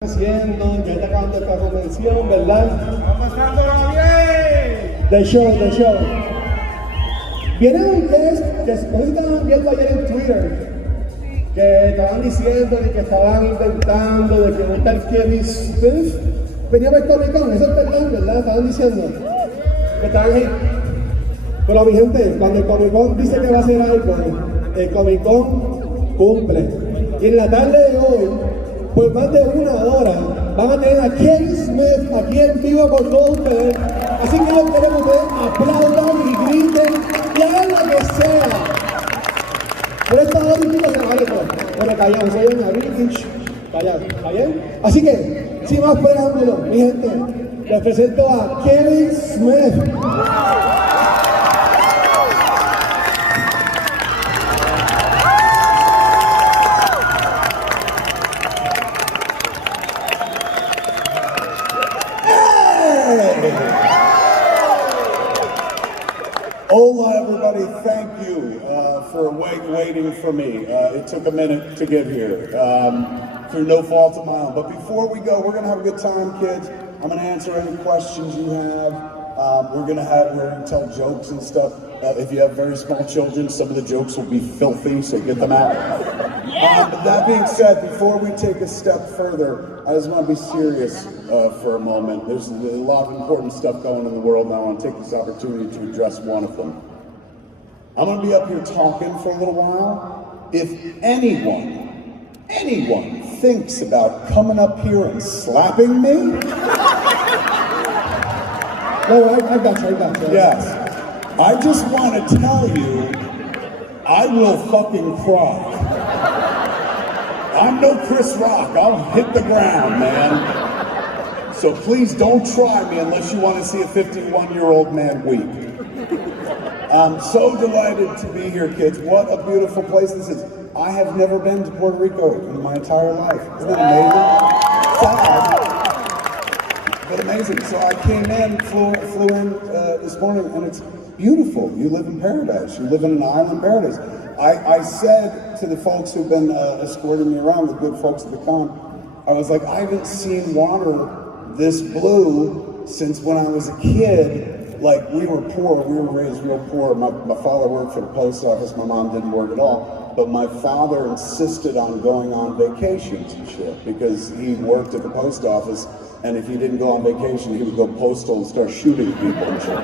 Haciendo, ya está acabando esta convención, ¿verdad? ¡Vamos pasándola bien! The show. Viene un guest que estaban viendo ayer en Twitter, que estaban diciendo de que estaban inventando, de que un tal Kevin Smith venía a Puerto Rico, eso es ¿verdad? Estaban diciendo que estaban ahí. Pero mi gente, cuando el Comic Con dice que va a hacer algo, el Comic Con cumple. Y en la tarde de hoy, por más de una hora, van a tener a Kevin Smith aquí en vivo por todos ustedes. Así que los queremos que aplaudan y griten y hagan lo que sea. Por esta hora y pico se vale todo. Bueno, callamos, soy en la British. Callamos, ¿está bien? Así que, sin más preámbulos, mi gente, les presento a Kevin Smith. Hola, everybody. Thank you for waiting for me. It took a minute to get here through no fault of my own. But before we go, we're going to have a good time, kids. I'm going to answer any questions you have. We're going to tell jokes and stuff. If you have very small children, some of the jokes will be filthy, so get them out. But that being said, before we take a step further, I just want to be serious for a moment. There's a lot of important stuff going on in the world, and I want to take this opportunity to address one of them. I'm going to be up here talking for a little while. If anyone thinks about coming up here and slapping me, Oh, I got you. yes, I just want to tell you, I will fucking cry. I'm no Chris Rock. I'll hit the ground, man. So please don't try me unless you want to see a 51-year-old man weep. I'm so delighted to be here, kids. What a beautiful place this is. I have never been to Puerto Rico in my entire life. Isn't that amazing? Sad, but amazing. So I came in, flew in this morning, and it's beautiful. You live in paradise. You live in an island paradise. I said to the folks who've been escorting me around, the good folks at the con, I was like, I haven't seen water this blue since when I was a kid. Like, we were poor, we were raised real poor. My father worked for the post office, my mom didn't work at all. But my father insisted on going on vacations and shit because he worked at the post office, and if he didn't go on vacation, he would go postal and start shooting people and shit.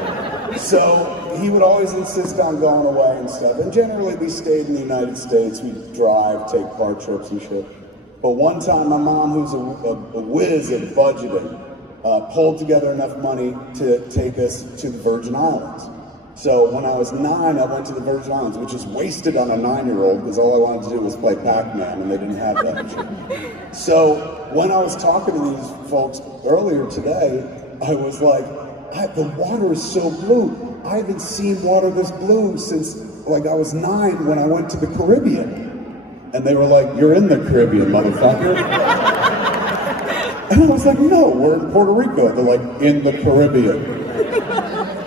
So he would always insist on going away and stuff. And generally we stayed in the United States, we'd drive, take car trips and shit. But one time my mom, who's a whiz at budgeting, pulled together enough money to take us to the Virgin Islands. So when I was 9, I went to the Virgin Islands, which is wasted on a 9-year-old because all I wanted to do was play Pac-Man and they didn't have that. So when I was talking to these folks earlier today, I was like, the water is so blue. I haven't seen water this blue since like I was 9 when I went to the Caribbean. And they were like, you're in the Caribbean, motherfucker. And I was like, no, we're in Puerto Rico. They're like, in the Caribbean.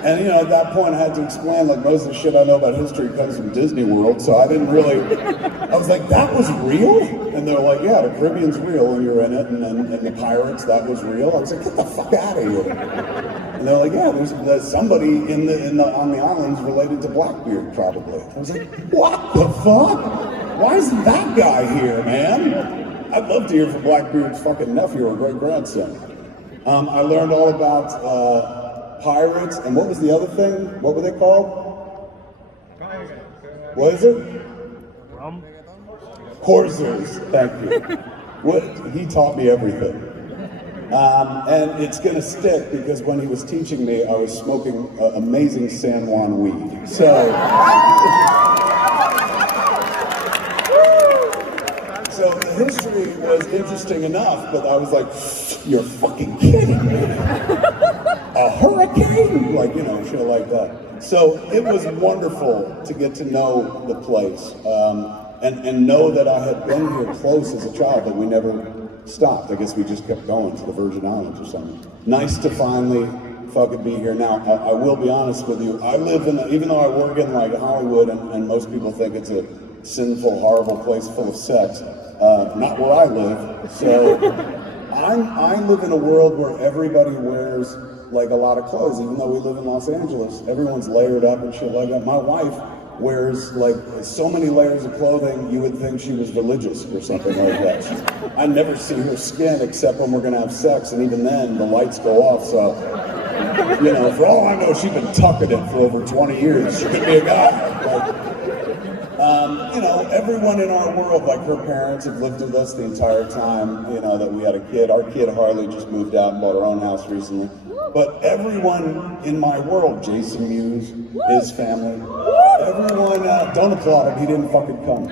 And you know, at that point I had to explain, like, most of the shit I know about history comes from Disney World, so I didn't really, I was like, that was real? And they're like, yeah, the Caribbean's real and you're in it, and the pirates, that was real. I was like, get the fuck out of here. And they're like, yeah, there's somebody on the islands related to Blackbeard, probably. I was like, what the fuck? Why isn't that guy here, man? I'd love to hear from Blackbeard's fucking nephew or great-grandson. I learned all about pirates, and what was the other thing? What were they called? What is it? Corsairs, thank you. He taught me everything. And it's gonna stick because when he was teaching me, I was smoking amazing San Juan weed. So the history was interesting enough, but I was like, you're fucking kidding me. A hurricane? Like, you know, shit like that. So it was wonderful to get to know the place and know that I had been here close as a child, but we never stopped. I guess we just kept going to the Virgin Islands or something. Nice to finally fucking be here now. I will be honest with you, I live in, even though I work in like Hollywood and most people think it's a sinful, horrible place full of sex, not where I live. So I live in a world where everybody wears like a lot of clothes, even though we live in Los Angeles. Everyone's layered up and shit like that. My wife wears like so many layers of clothing, you would think she was religious or something like that. I never see her skin except when we're gonna have sex, and even then the lights go off, so, you know, for all I know, she's been tucking it for over 20 years. She could be a guy. But, you know, everyone in our world, like her parents have lived with us the entire time, you know, that we had a kid. Our kid Harley just moved out and bought her own house recently. But everyone in my world, Jason Mewes, his family, everyone, don't applaud him, he didn't fucking come.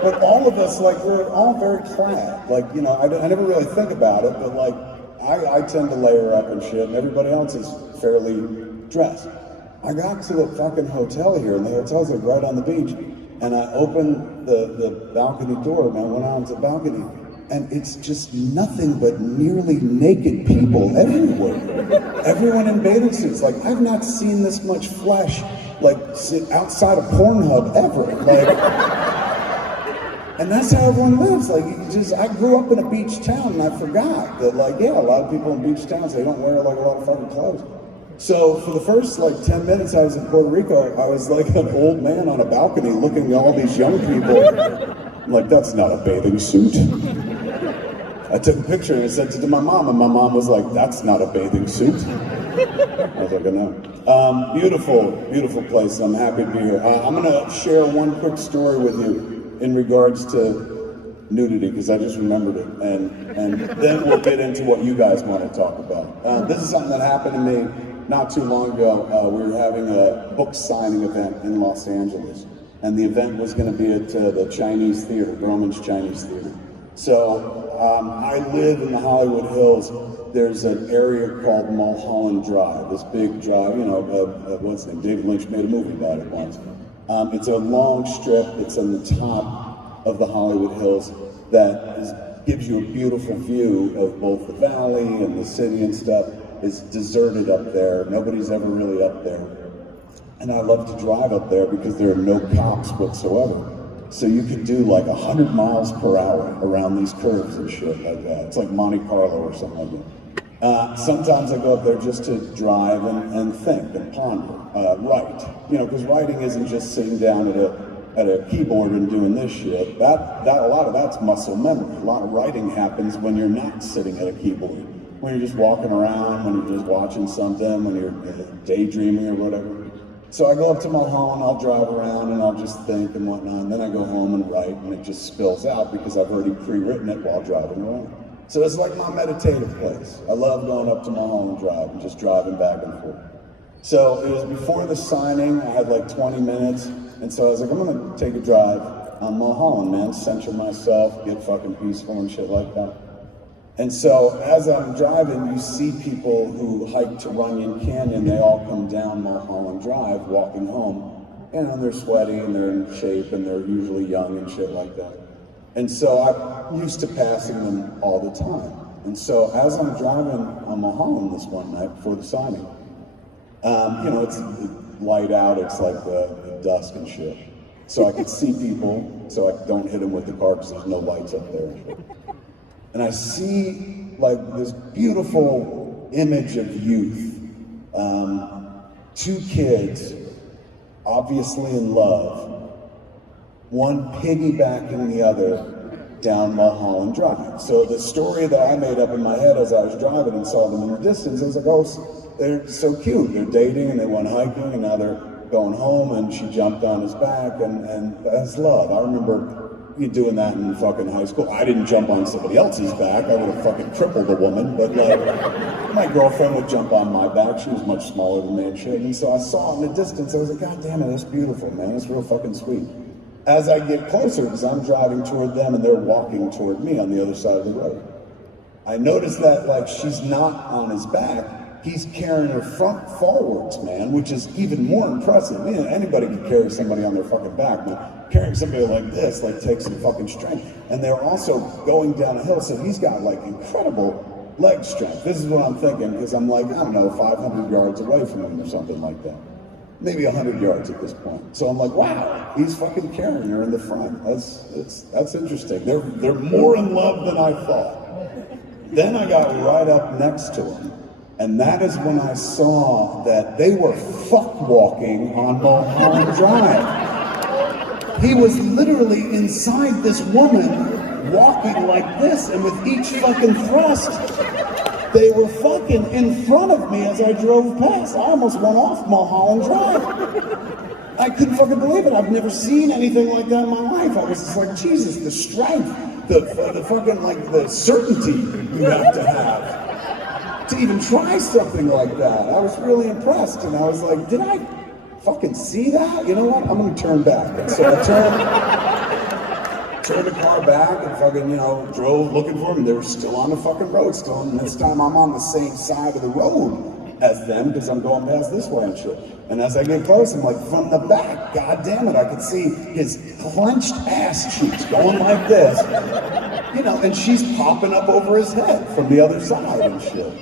But all of us, like, we're all very clad. Like, you know, I never really think about it, but like, I tend to layer up and shit, and everybody else is fairly dressed. I got to the fucking hotel here, and the hotel's like right on the beach, and I opened the balcony door, and I went out to the balcony, and it's just nothing but nearly naked people everywhere. Everyone in bathing suits. Like, I've not seen this much flesh, like, sit outside of Pornhub ever. Like, and that's how everyone lives. Like, I grew up in a beach town, and I forgot that, like, yeah, a lot of people in beach towns, they don't wear, like, a lot of fucking clothes. So for the first, like, 10 minutes I was in Puerto Rico, I was like an old man on a balcony looking at all these young people. I'm like, that's not a bathing suit. I took a picture and I sent it to my mom, and my mom was like, that's not a bathing suit. I was like, I know. Beautiful, beautiful place, and I'm happy to be here. I'm gonna share one quick story with you in regards to nudity, because I just remembered it, and then we'll get into what you guys want to talk about. This is something that happened to me not too long ago. We were having a book signing event in Los Angeles, and the event was going to be at the Chinese Theater, Grauman's Chinese Theater. So I live in the Hollywood Hills. There's an area called Mulholland Drive, this big drive, you know, what's his name? David Lynch made a movie about it once. It's a long strip that's on the top of the Hollywood Hills that gives you a beautiful view of both the valley and the city and stuff. It's deserted up there. Nobody's ever really up there. And I love to drive up there because there are no cops whatsoever. So you could do like 100 miles per hour around these curves and shit like that. It's like Monte Carlo or something like that. Sometimes I go up there just to drive and think and ponder, write. You know, because writing isn't just sitting down at a keyboard and doing this shit. A lot of that's muscle memory. A lot of writing happens when you're not sitting at a keyboard. When you're just walking around, when you're just watching something, when you're daydreaming or whatever. So I go up to Mulholland, I'll drive around and I'll just think and whatnot, and then I go home and write, and it just spills out because I've already pre-written it while driving around. So it's like my meditative place. I love going up to Mulholland Drive and just driving back and forth. So it was before the signing, I had like 20 minutes, and so I was like, I'm gonna take a drive on Mulholland, man, center myself, get fucking peaceful and shit like that. And so as I'm driving, you see people who hike to Runyon Canyon, they all come down Mulholland Drive walking home, and they're sweaty and they're in shape and they're usually young and shit like that. And so I'm used to passing them all the time. And so as I'm driving on Mulholland this one night before the signing, you know, it's light out, it's like the dusk and shit. So I could see people, so I don't hit them with the car because there's no lights up there. And I see like this beautiful image of youth. Two kids, obviously in love, one piggybacking the other down Mulholland Drive. So the story that I made up in my head as I was driving and saw them in the distance, I was like, oh, they're so cute. They're dating and they went hiking and now they're going home, and she jumped on his back, and that's love. I remember you doing that in fucking high school. I didn't jump on somebody else's back. I would have fucking crippled a woman, but like, my girlfriend would jump on my back. She was much smaller than me and shit. And so I saw it in the distance. I was like, God damn it, that's beautiful, man. That's real fucking sweet. As I get closer, because I'm driving toward them and they're walking toward me on the other side of the road, I noticed that like she's not on his back. He's carrying her front forwards, man, which is even more impressive. Man, anybody can carry somebody on their fucking back, but carrying somebody like this, like, takes some fucking strength. And they're also going down a hill, so he's got, like, incredible leg strength. This is what I'm thinking, because I'm like, I don't know, 500 yards away from him or something like that. maybe 100 yards at this point. So I'm like, wow, he's fucking carrying her in the front. That's interesting. They're more in love than I thought. Then I got right up next to him, and that is when I saw that they were fuck walking on Mulholland Drive. He was literally inside this woman walking like this, and with each fucking thrust, they were fucking in front of me as I drove past. I almost went off Mulholland Drive. I couldn't fucking believe it. I've never seen anything like that in my life. I was just like, Jesus, the strength, the fucking, like, the certainty you have to even try something like that. I was really impressed, and I was like, did I fucking see that? You know what? I'm gonna turn back. And so I turned the car back and fucking, drove looking for them. They were still on the fucking road still. And this time I'm on the same side of the road as them because I'm going past this way and shit. And as I get close, I'm like, from the back, god damn it, I could see his clenched ass cheeks going like this. And she's popping up over his head from the other side and shit.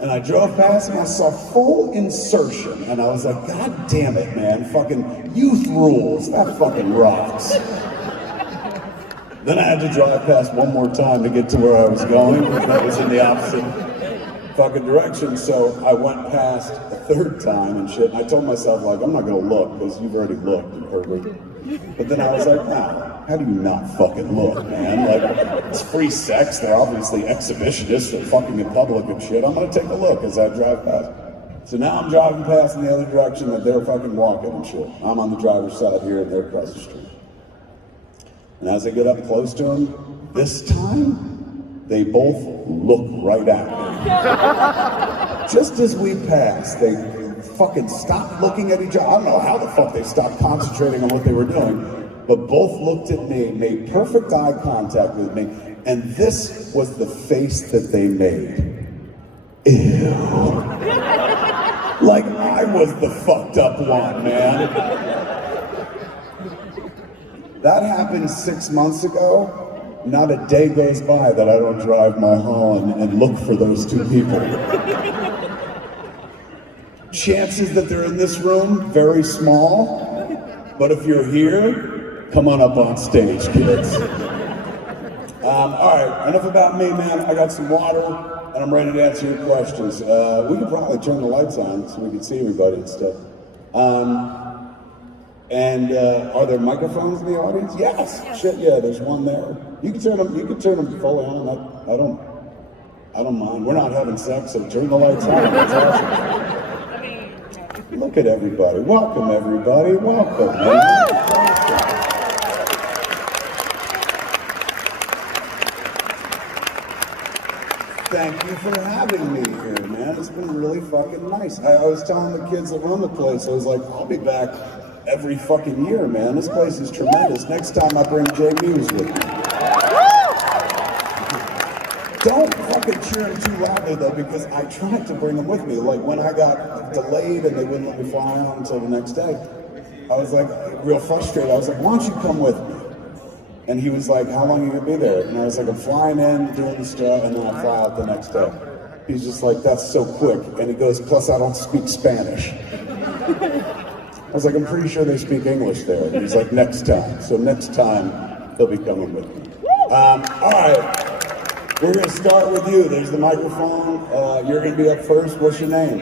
And I drove past him, I saw full insertion, and I was like, god damn it, man, fucking youth rules, that fucking rocks. Then I had to drive past one more time to get to where I was going, because that was in the opposite fucking direction, so I went past a third time and shit, and I told myself, like, I'm not gonna look, because you've already looked, you pervert. But then I was like, wow, how do you not fucking look, man? Like, it's free sex, they're obviously exhibitionists, they're fucking in public and shit, I'm gonna take a look as I drive past. So now I'm driving past in the other direction that they're fucking walking and shit. I'm on the driver's side here and they're across the street. And as I get up close to them, this time, they both look right at me. Just as we passed, they fucking stopped looking at each other. I don't know how the fuck they stopped concentrating on what they were doing, but both looked at me, made perfect eye contact with me, and this was the face that they made. Ew. Like I was the fucked up one, man. That happened 6 months ago. Not a day goes by that I don't drive Mulholland and look for those two people. Chances that they're in this room, very small. But if you're here, come on up on stage, kids. All right, enough about me, man. I got some water, and I'm ready to answer your questions. We could probably turn the lights on so we can see everybody and stuff. Are there microphones in the audience? Yes. Shit, yeah. There's one there. You can turn them. You can turn them fully on. I don't mind. We're not having sex, so turn the lights on. It's awesome. Look at everybody. Welcome, everybody. Welcome, man. Thank you for having me here, man. It's been really fucking nice. I was telling the kids that run the place, I was like, I'll be back every fucking year, man. This place is tremendous. Next time I bring J Muse with me. Don't fucking cheer him too loudly though, because I tried to bring him with me. Like when I got delayed and they wouldn't let me fly out until the next day, I was like real frustrated. I was like, why don't you come with me? And he was like, how long are you gonna be there? And I was like, I'm flying in, doing the stuff, and then I fly out the next day. He's just like, that's so quick. And he goes, plus I don't speak Spanish. I was like, I'm pretty sure they speak English there. And he's like, next time. So next time, he'll be coming with me. All right, we're gonna start with you. There's the microphone. You're gonna be up first. What's your name?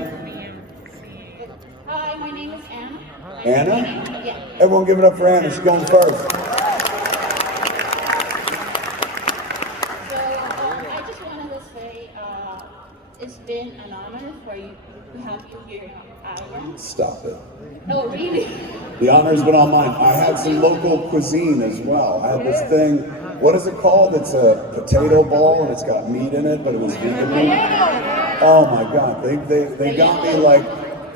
Hi, my name is Anna. Anna? Yeah. Everyone give it up for Anna. She's going first. I just wanted to say it's been an honor for you to have you here in Ireland. Stop it. Oh, really? The honor's been on mine. I had some local cuisine as well. I had this thing, what is it called? It's a potato ball and it's got meat in it, but it was vegan meat. Oh my God, they got me like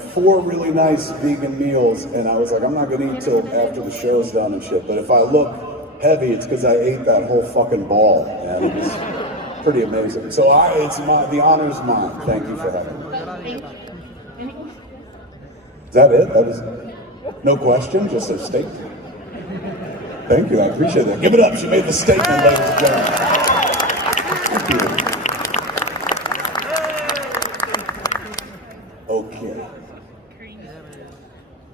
4 really nice vegan meals, and I was like, I'm not gonna eat till after the show's done and shit, but if I look heavy, it's because I ate that whole fucking ball, and it was pretty amazing. So the honor's mine. Thank you for having me. Thank you. Is that it? That is no question, just a statement. Thank you, I appreciate that. Give it up, she made the statement, ladies and gentlemen. Thank you. Okay.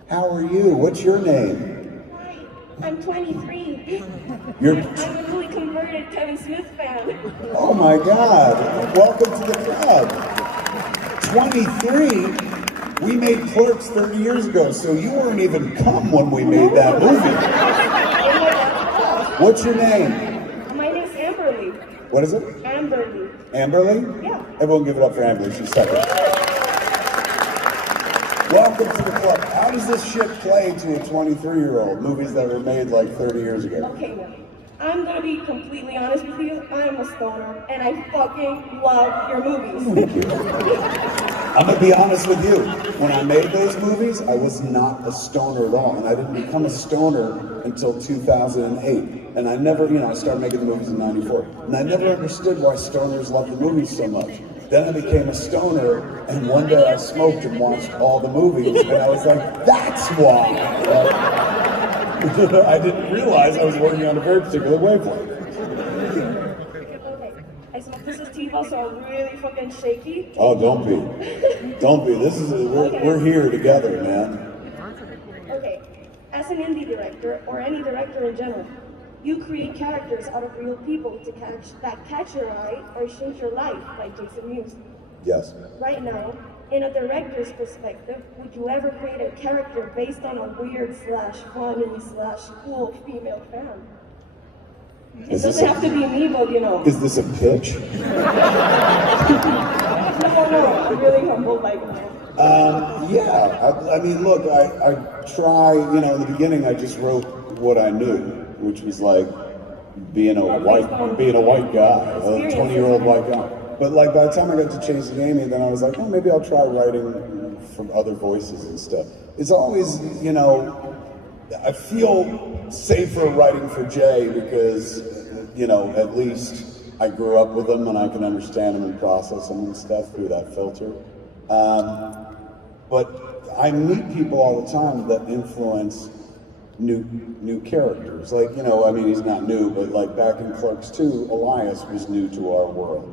How what's your name? Hi, I'm 23. You're... I'm a newly converted Kevin Smith fan. Oh my God, welcome to the club. 23? We made Clerks 30 years ago, so you weren't even come when we made that movie. What's your name? My name's Amberly. What is it? Amberly. Amberly? Yeah. Everyone give it up for Amberly, she's second. Welcome to the club. How does this shit play to a 23-year-old? Movies that were made like 30 years ago. Okay, well, I'm gonna be completely honest with you. I am a stoner, and I fucking love your movies. Thank you. I'm gonna be honest with you. When I made those movies, I was not a stoner at all, and I didn't become a stoner until 2008. And I never, I started making the movies in '94, and I never understood why stoners love the movies so much. Then I became a stoner, and one day I smoked and watched all the movies, and I was like, that's why. I didn't realize I was working on a very particular wavelength. Okay, I smoke this sativa, so I'm really fucking shaky. Oh, don't be. Don't be. This is we're here together, man. Okay, as an indie director, or any director in general, you create characters out of real people that catch your eye or change your life, like Jason Mewes. Yes. Right now, in a director's perspective, would you ever create a character based on a weird / funny / cool female fan? It doesn't have to be me, but Is this a pitch? No, I'm really humble like that. Yeah. I mean, look, I try, in the beginning I just wrote what I knew, which was like being a white guy, a 20-year-old white guy. But like by the time I got to Chasing Amy, then I was like, oh, maybe I'll try writing from other voices and stuff. It's always, I feel safer writing for Jay because, at least I grew up with him and I can understand him and process him and stuff through that filter. But I meet people all the time that influence new characters. Like, he's not new, but like back in Clerks 2, Elias was new to our world.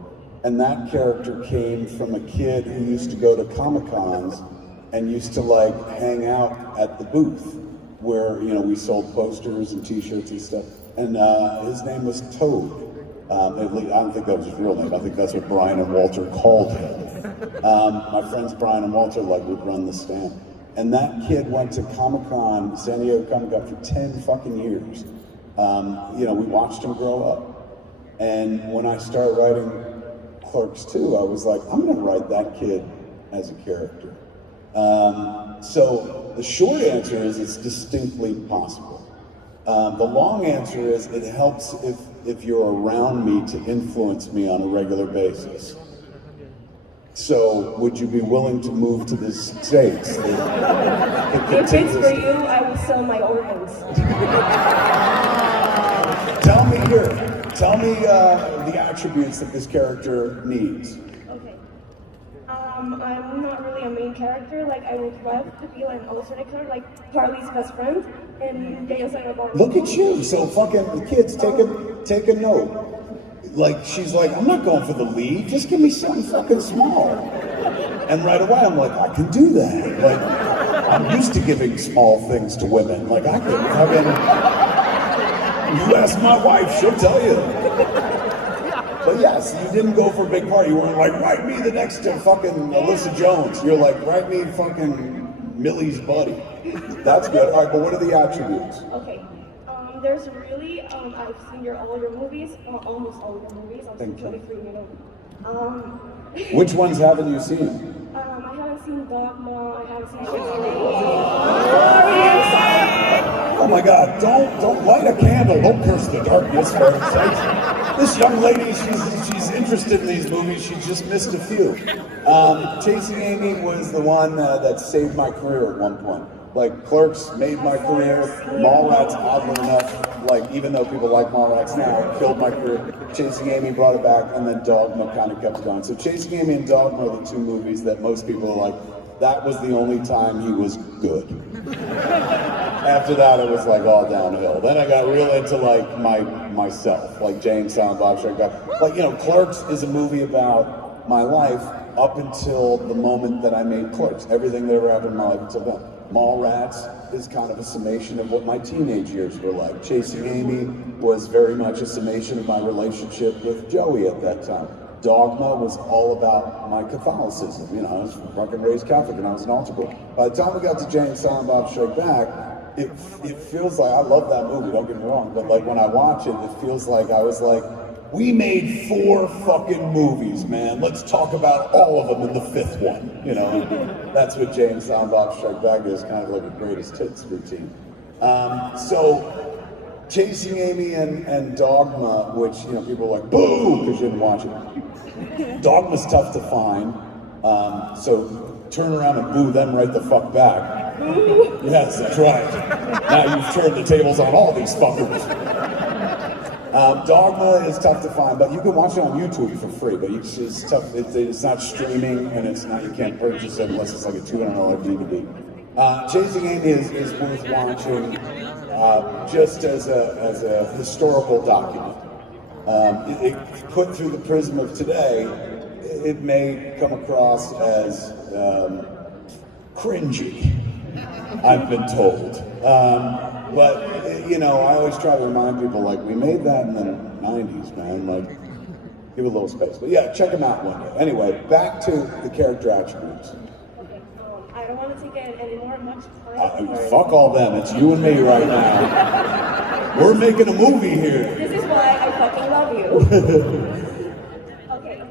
And that character came from a kid who used to go to Comic Cons and used to like hang out at the booth where, we sold posters and t-shirts and stuff. And his name was Toad. I don't think that was his real name. I think that's what Brian and Walter called him. My friends Brian and Walter would run the stand. And that kid went to Comic-Con, San Diego Comic-Con for 10 fucking years. We watched him grow up. And when I started writing Clerks 2, I was like, I'm gonna write that kid as a character. So the short answer is it's distinctly possible. The long answer is it helps if you're around me to influence me on a regular basis. So would you be willing to move to the States? If it's for you, I will sell my organs. Tell me the attributes that this character needs. Okay. I'm not really a main character. Like, I would love to be like an alternate character, like Carly's best friend in Gay and Silent Bob. Look at you. So fucking kids, take a note. Like, she's like, I'm not going for the lead. Just give me something fucking small. And right away, I'm like, I can do that. Like, I'm used to giving small things to women. Like, I can fucking... You ask my wife, she'll tell you. But yes, you didn't go for a big part. You weren't like, write me the next to fucking Alyssa Jones. You're like, write me fucking Millie's buddy. That's good. All right, but what are the attributes? Okay. There's really, I've seen all your movies, almost all your movies. I'm 23, Which ones haven't you seen? I haven't seen Dogma, I haven't seen Oh my God, don't light a candle, don't curse the darkness for God's sakes. This young lady, she's interested in these movies, she just missed a few. Chasing Amy was the one that saved my career at one point. Like, Clerks made my career, Mallrats, oddly enough, like, even though people like Mallrats now, killed my career. Chasing Amy brought it back, and then Dogma kind of kept going. So Chasing Amy and Dogma are the two movies that most people are like, that was the only time he was good. After that, it was like all downhill. Then I got real into like myself, like Jay and Silent Bob Strike Back. Like, Clerks is a movie about my life up until the moment that I made Clerks. Everything that ever happened in my life until then. Mallrats is kind of a summation of what my teenage years were like. Chasing Amy was very much a summation of my relationship with Joey at that time. Dogma was all about my Catholicism. You know, I was fucking raised Catholic and I was an altar boy. By the time we got to Jay and Silent Bob Strike Back, it feels like, I love that movie, don't get me wrong, but like when I watch it, it feels like I was like, we made 4 fucking movies, man. Let's talk about all of them in the 5th one. You know, that's what Jay and Silent Bob Strike Back is, kind of like a greatest hits routine. So, Chasing Amy and Dogma, which, you know, people are like, boo, because you didn't watch it. Dogma's tough to find, so turn around and boo them right the fuck back. Yes, that's right. Now you've turned the tables on all these fuckers. Dogma is tough to find, but you can watch it on YouTube for free, but it's tough. It's not streaming, and it's not, you can't purchase it unless it's like a $200 DVD. Chasing Amy is worth watching just as a historical document. It put through the prism of today, it may come across as cringy, I've been told. But, you know, I always try to remind people, like, we made that in the 90s, man. Like, give it a little space. But yeah, check them out one day. Anyway, back to the character attributes. Okay, I don't want to take any more much time. Fuck all them. It's you and me right now. We're making a movie here. This is why I fucking love you. Okay.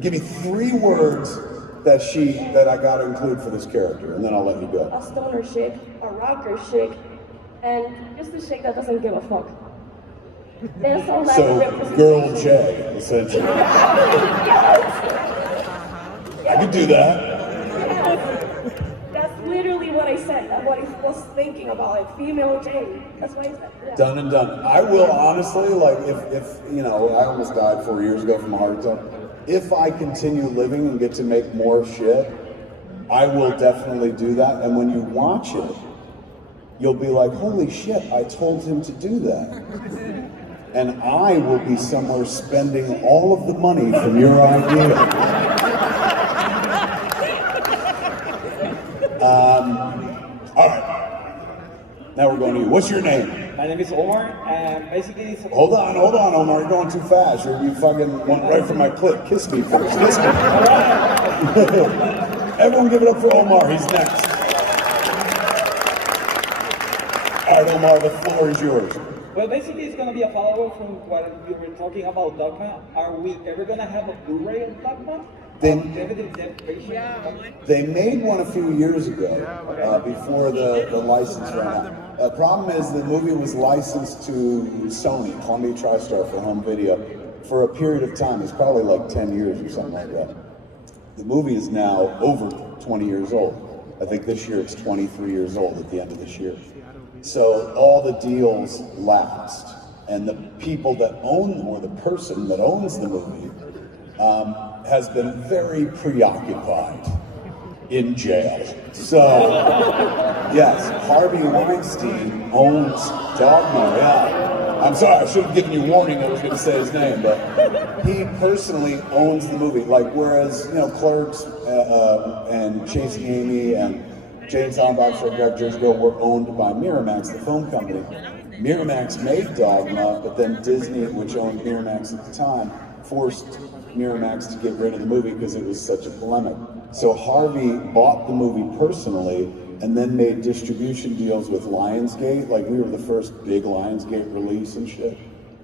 Give me 3 words that I gotta include for this character, and then I'll let you go. A stoner chick, a rocker chick, and just a chick that doesn't give a fuck. There's so lack of representation. Girl J, essentially. Yes. I could do that. Yes. That's literally what I said. That's what I was thinking about it. Female J. That's why I said that. Done and done. I will honestly, like, if you know, I almost died 4 years ago from a heart attack. If I continue living and get to make more shit, I will definitely do that. And when you watch it, you'll be like, holy shit, I told him to do that. And I will be somewhere spending all of the money from your idea. All right. Now we're going to you. What's your name? My name is Omar, and basically it's... Hold on, Omar. You're going too fast. You fucking went right for my clip. Kiss me first. Kiss me. Everyone give it up for Omar. He's next. All right, Omar, the floor is yours. Well, basically it's going to be a follow-up from what you were talking about Dogma. Are we ever going to have a Blu-ray of Dogma? They made one a few years ago, before the license ran out. The problem is the movie was licensed to Sony, Columbia TriStar, for home video for a period of time. It's probably like 10 years or something like that. The movie is now over 20 years old. I think this year it's 23 years old at the end of this year. So all the deals lapsed, and the people that own, or the person that owns the movie, has been very preoccupied in jail. So, yes, Harvey Weinstein owns Dogma, yeah. I'm sorry, I should have given you warning I was going to say his name, but he personally owns the movie. Like, whereas, you know, Clerks and Chasing Amy and Jay and Silent Bob Strike Back years ago were owned by Miramax, the film company. Miramax made Dogma, but then Disney, which owned Miramax at the time, forced Miramax to get rid of the movie because it was such a polemic. So Harvey bought the movie personally and then made distribution deals with Lionsgate. Like, we were the first big Lionsgate release and shit.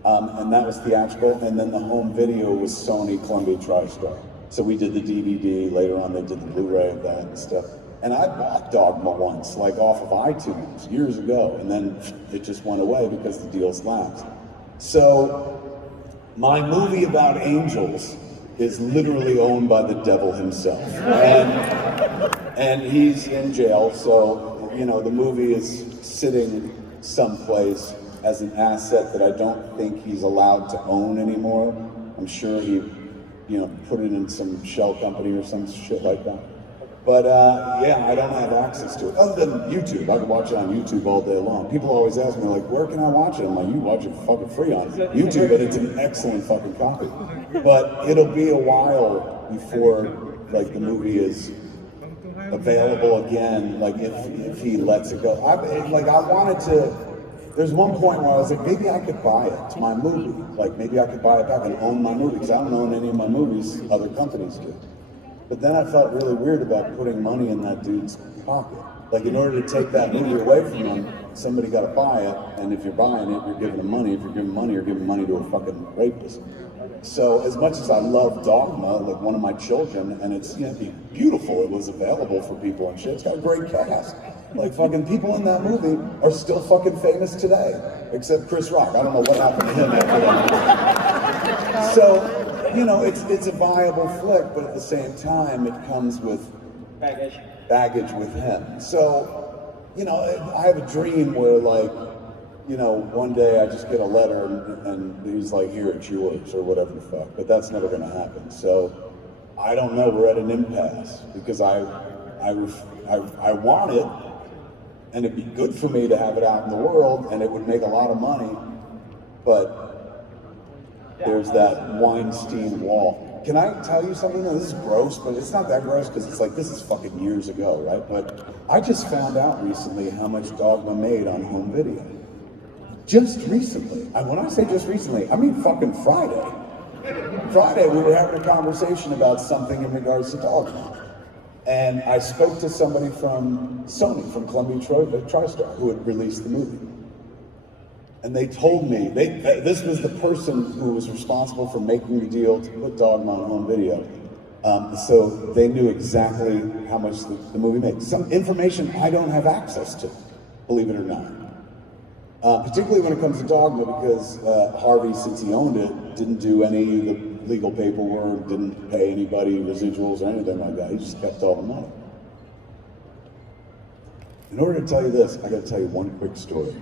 And that was theatrical, and then the home video was Sony, Columbia TriStar. So we did the DVD, later on they did the Blu-ray of that and stuff. And I bought Dogma once, like off of iTunes years ago, and then it just went away because the deals lapsed. So my movie about angels is literally owned by the devil himself. And he's in jail, so, you know, the movie is sitting someplace as an asset that I don't think he's allowed to own anymore. I'm sure he, you know, put it in some shell company or some shit like that. But yeah, I don't have access to it, other than YouTube. I can watch it on YouTube all day long. People always ask me, like, where can I watch it? I'm like, you watch it fucking free on YouTube, and it's an excellent fucking copy. But it'll be a while before, like, the movie is available again, like if he lets it go. I wanted to, there's one point where I was like, maybe I could buy it. It's my movie. Like maybe I could buy it back and own my movie, because I don't own any of my movies, other companies do. But then I felt really weird about putting money in that dude's pocket. Like in order to take that movie away from him, somebody got to buy it, and if you're buying it, you're giving him money. If you're giving money, you're giving money to a fucking rapist. So as much as I love Dogma, like one of my children, and it's beautiful, it was available for people and shit. It's got a great cast. Like fucking people in that movie are still fucking famous today, except Chris Rock. I don't know what happened to him after that. So it's a viable flick, but at the same time, it comes with baggage with him. So, I have a dream where one day I just get a letter and he's like, here, it's yours, or whatever the fuck. But that's never gonna happen. So, I don't know, we're at an impasse, because I want it, and it'd be good for me to have it out in the world, and it would make a lot of money, but there's that Weinstein wall. Can I tell you something? No, this is gross, but it's not that gross, because it's like, this is fucking years ago, right? But I just found out recently how much Dogma made on home video. Just recently. And when I say just recently, I mean fucking Friday. Friday, we were having a conversation about something in regards to Dogma. And I spoke to somebody from Sony, from Columbia TriStar, who had released the movie. And they told me, this was the person who was responsible for making the deal to put Dogma on home video. So they knew exactly how much the movie made. Some information I don't have access to, believe it or not. Particularly when it comes to Dogma, because Harvey, since he owned it, didn't do any of the legal paperwork, didn't pay anybody residuals or anything like that. He just kept all the money. In order to tell you this, I gotta tell you one quick story.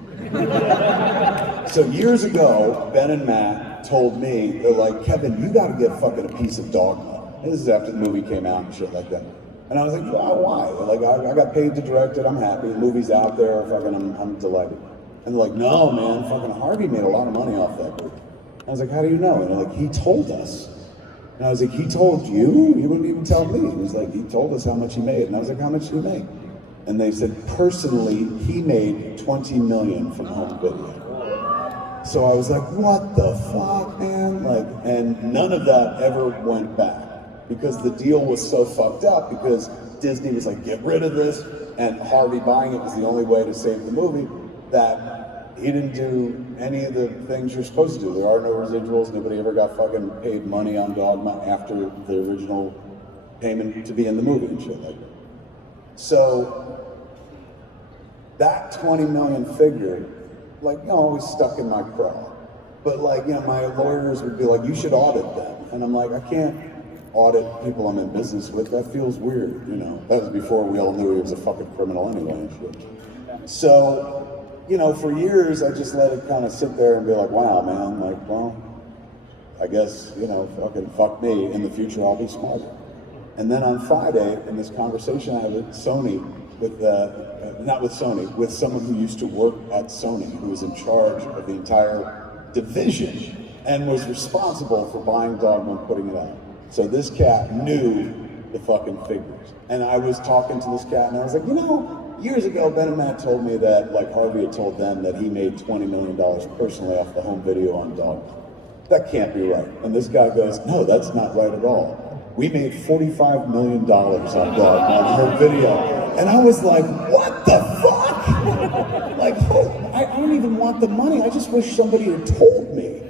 So years ago, Ben and Matt told me, they're like, Kevin, you gotta get fucking a piece of Dogma. And this is after the movie came out and shit like that. And I was like, why? Like, I got paid to direct it, I'm happy, the movie's out there, fucking, I'm delighted. And they're like, no, man, fucking Harvey made a lot of money off that movie. I was like, how do you know? And they're like, he told us. And I was like, he told you? You wouldn't even tell me. He was like, he told us how much he made. And I was like, how much did he make? And they said, personally, he made $20 million from home video. So I was like, what the fuck, man? Like, and none of that ever went back, because the deal was so fucked up, because Disney was like, get rid of this, and Harvey buying it was the only way to save the movie, that he didn't do any of the things you're supposed to do. There are no residuals, nobody ever got fucking paid money on Dogma after the original payment to be in the movie and shit like that. So that 20 million figure, like, always stuck in my craw. But like, my lawyers would be like, you should audit them. And I'm like, I can't audit people I'm in business with. That feels weird, That was before we all knew he was a fucking criminal anyway and shit. So, for years, I just let it kind of sit there and be like, wow, man, like, well, I guess, fucking fuck me. In the future, I'll be smarter. And then on Friday, in this conversation I had with Sony, not with Sony, with someone who used to work at Sony, who was in charge of the entire division and was responsible for buying Dogma and putting it out. So this cat knew the fucking figures. And I was talking to this cat and I was like, years ago, Ben and Matt told me that, like, Harvey had told them that he made $20 million personally off the home video on Dogma. That can't be right. And this guy goes, no, that's not right at all. We made $45 million on Dogma on home video. And I was like, what the fuck? Like, I don't even want the money. I just wish somebody had told me.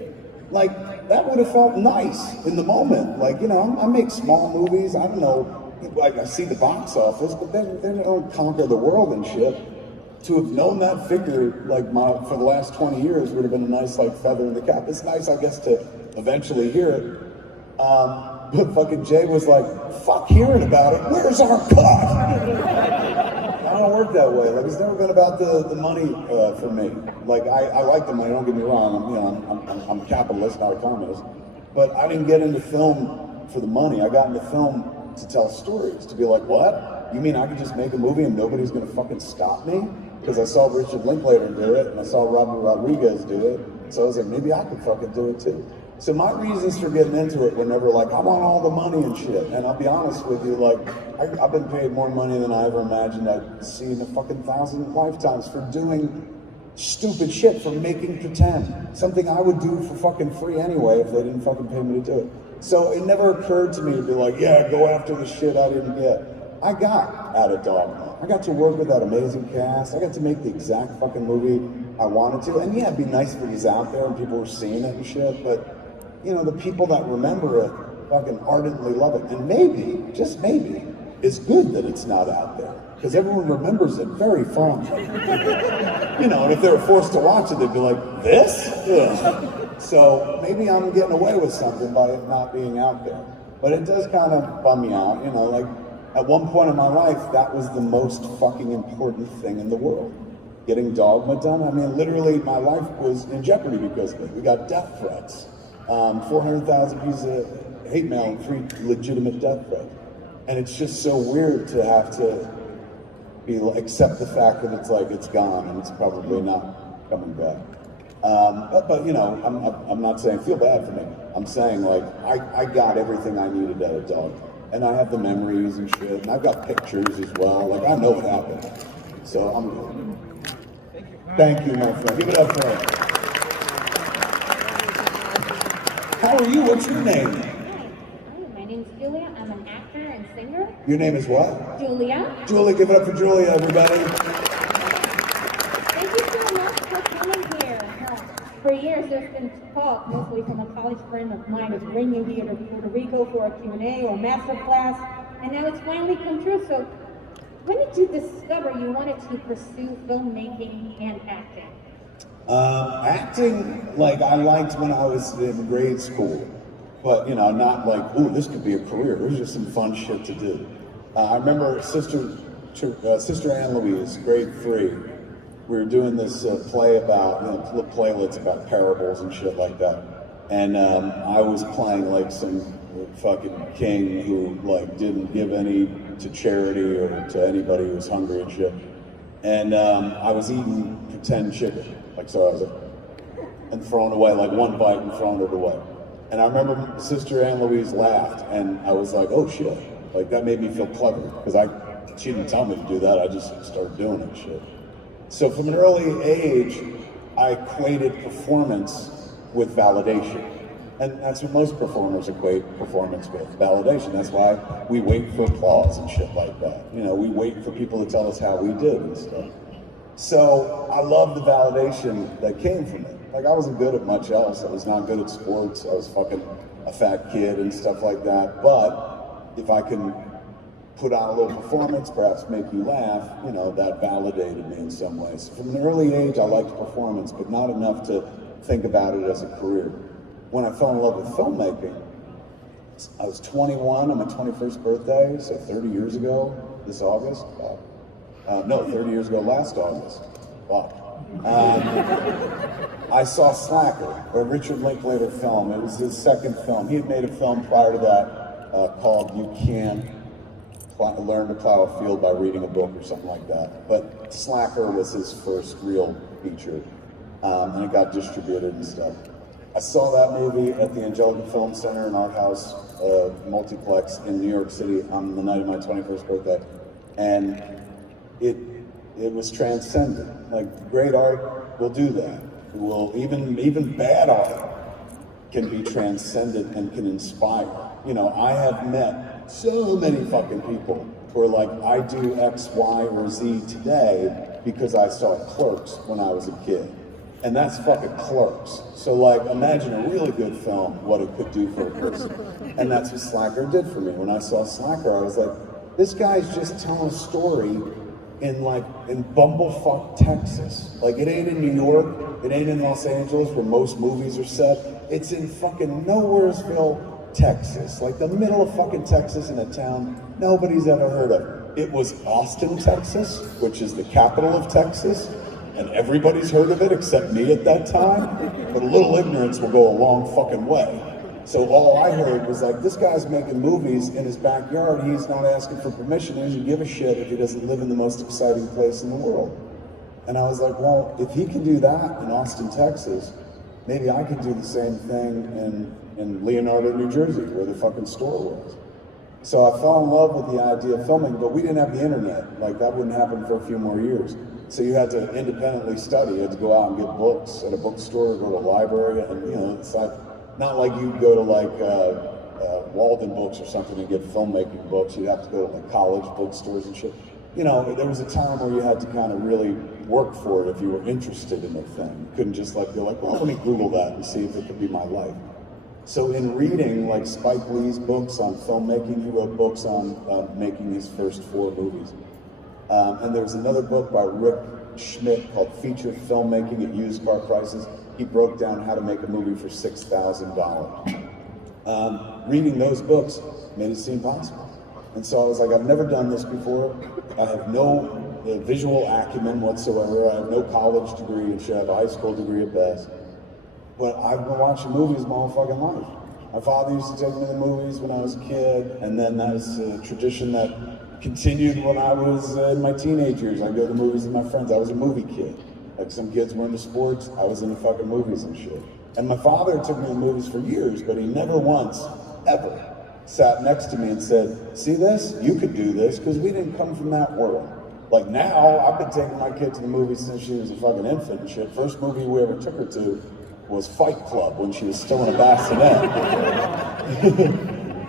Like, that would have felt nice in the moment. Like, I make small movies. I don't know, like, I see the box office, but they don't conquer the world and shit. To have known that figure, like, for the last 20 years would have been a nice, like, feather in the cap. It's nice, I guess, to eventually hear it. But fucking Jay was like, fuck hearing about it, where's our cut? I don't work that way. Like, it's never been about the money for me. Like, I like the money, don't get me wrong. I'm a capitalist, not a communist. But I didn't get into film for the money. I got into film to tell stories, to be like, what? You mean I could just make a movie and nobody's gonna fucking stop me? Because I saw Richard Linklater do it, and I saw Robert Rodriguez do it. So I was like, maybe I could fucking do it too. So my reasons for getting into it were never like, I want all the money and shit. And I'll be honest with you, like, I've been paid more money than I ever imagined I'd see in a fucking 1,000 lifetimes for doing stupid shit, for making pretend. Something I would do for fucking free anyway if they didn't fucking pay me to do it. So it never occurred to me to be like, yeah, go after the shit I didn't get. I got out of Dogma. I got to work with that amazing cast. I got to make the exact fucking movie I wanted to. And yeah, it'd be nice if it was out there and people were seeing it and shit, but you know, the people that remember it fucking ardently love it. And maybe, just maybe, it's good that it's not out there, because everyone remembers it very fondly. You know, and if they were forced to watch it, they'd be like, this? Ugh. So maybe I'm getting away with something by it not being out there. But it does kind of bum me out, you know, like at one point in my life, that was the most fucking important thing in the world. Getting Dogma done. I mean, literally my life was in jeopardy because of it. We got death threats. 400,000 pieces of hate mail and 3 legitimate death threats. And it's just so weird to have to accept the fact that it's like, it's gone and it's probably not coming back. But you know, I'm not saying feel bad for me. I'm saying like, I got everything I needed out of Dog. And I have the memories and shit, and I've got pictures as well. Like, I know what happened. So I'm good. Thank you, my friend. Give it up for him. How are you? What's your name? Hi, my name's Julia. I'm an actor and singer. Your name is what? Julia. Julia, give it up for Julia, everybody. Thank you so much for coming here. For years, there's been talk, mostly from a college friend of mine, of bringing you here to Puerto Rico for a Q&A or master class, and now it's finally come true. So, when did you discover you wanted to pursue filmmaking and acting? Acting, like, I liked when I was in grade school, but, you know, not like, ooh, this could be a career. It was just some fun shit to do. I remember Sister Ann Louise, grade 3, we were doing this play about, you know, playlets about parables and shit like that. And I was playing like some fucking king who like didn't give any to charity or to anybody who was hungry and shit. And I was eating pretend chicken. Like, so I was like, and thrown away, like one bite and thrown it away. And I remember Sister Ann Louise laughed, and I was like, oh shit. Like, that made me feel clever, because she didn't tell me to do that, I just started doing it, shit. So from an early age, I equated performance with validation. And that's what most performers equate performance with, validation. That's why we wait for applause and shit like that. You know, we wait for people to tell us how we did and stuff. So I love the validation that came from it. Like, I wasn't good at much else. I was not good at sports. I was fucking a fat kid and stuff like that. But if I can put on a little performance, perhaps make you laugh, you know, that validated me in some ways. From an early age, I liked performance, but not enough to think about it as a career. When I fell in love with filmmaking, I was 21 on my 21st birthday, so 30 years ago, this August. No, 30 years ago, last August. Fuck. I saw Slacker, a Richard Linklater film. It was his second film. He had made a film prior to that called You Can't Learn to Plow a Field by Reading a Book or something like that. But Slacker was his first real feature, and it got distributed and stuff. I saw that movie at the Angelica Film Center and Art House multiplex in New York City on the night of my 21st birthday, and it was transcendent. Like, great art will do that. It will, even bad art can be transcendent and can inspire. You know, I have met so many fucking people who are like, I do X, Y, or Z today because I saw Clerks when I was a kid. And that's fucking Clerks. So like, imagine a really good film, what it could do for a person. And that's what Slacker did for me. When I saw Slacker, I was like, this guy's just telling a story in bumblefuck Texas. Like, it ain't in New York, it ain't in Los Angeles where most movies are set. It's in fucking Nowheresville, Texas. Like the middle of fucking Texas in a town nobody's ever heard of. It was Austin, Texas, which is the capital of Texas. And everybody's heard of it except me at that time. But a little ignorance will go a long fucking way. So all I heard was like, this guy's making movies in his backyard. He's not asking for permission. He doesn't give a shit if he doesn't live in the most exciting place in the world. And I was like, well, if he can do that in Austin, Texas, maybe I could do the same thing in Leonardo, New Jersey, where the fucking store was. So I fell in love with the idea of filming, but we didn't have the internet. Like, that wouldn't happen for a few more years. So you had to independently study. You had to go out and get books at a bookstore, go to a library, and you know, it's like, not like you'd go to like Walden Books or something and get filmmaking books. You'd have to go to like college bookstores and shit. You know, there was a time where you had to kind of really work for it if you were interested in the thing. You couldn't just like go like, well, let me Google that and see if it could be my life. So in reading like Spike Lee's books on filmmaking, he wrote books on making his first 4 movies. And there was another book by Rick Schmidt called Feature Filmmaking at Used Car Prices. He broke down how to make a movie for $6,000. Reading those books made it seem possible. And so I was like, I've never done this before. I have no visual acumen whatsoever. I have no college degree and shit. I have a high school degree at best. But I've been watching movies my whole fucking life. My father used to take me to the movies when I was a kid, and then that was a tradition that continued when I was in my teenage years. I'd go to movies with my friends. I was a movie kid. Like some kids were into sports, I was into fucking movies and shit. And my father took me to movies for years, but he never once, ever, sat next to me and said, see this? You could do this, because we didn't come from that world. Like now, I've been taking my kid to the movies since she was a fucking infant and shit. First movie we ever took her to was Fight Club when she was still in a bassinet.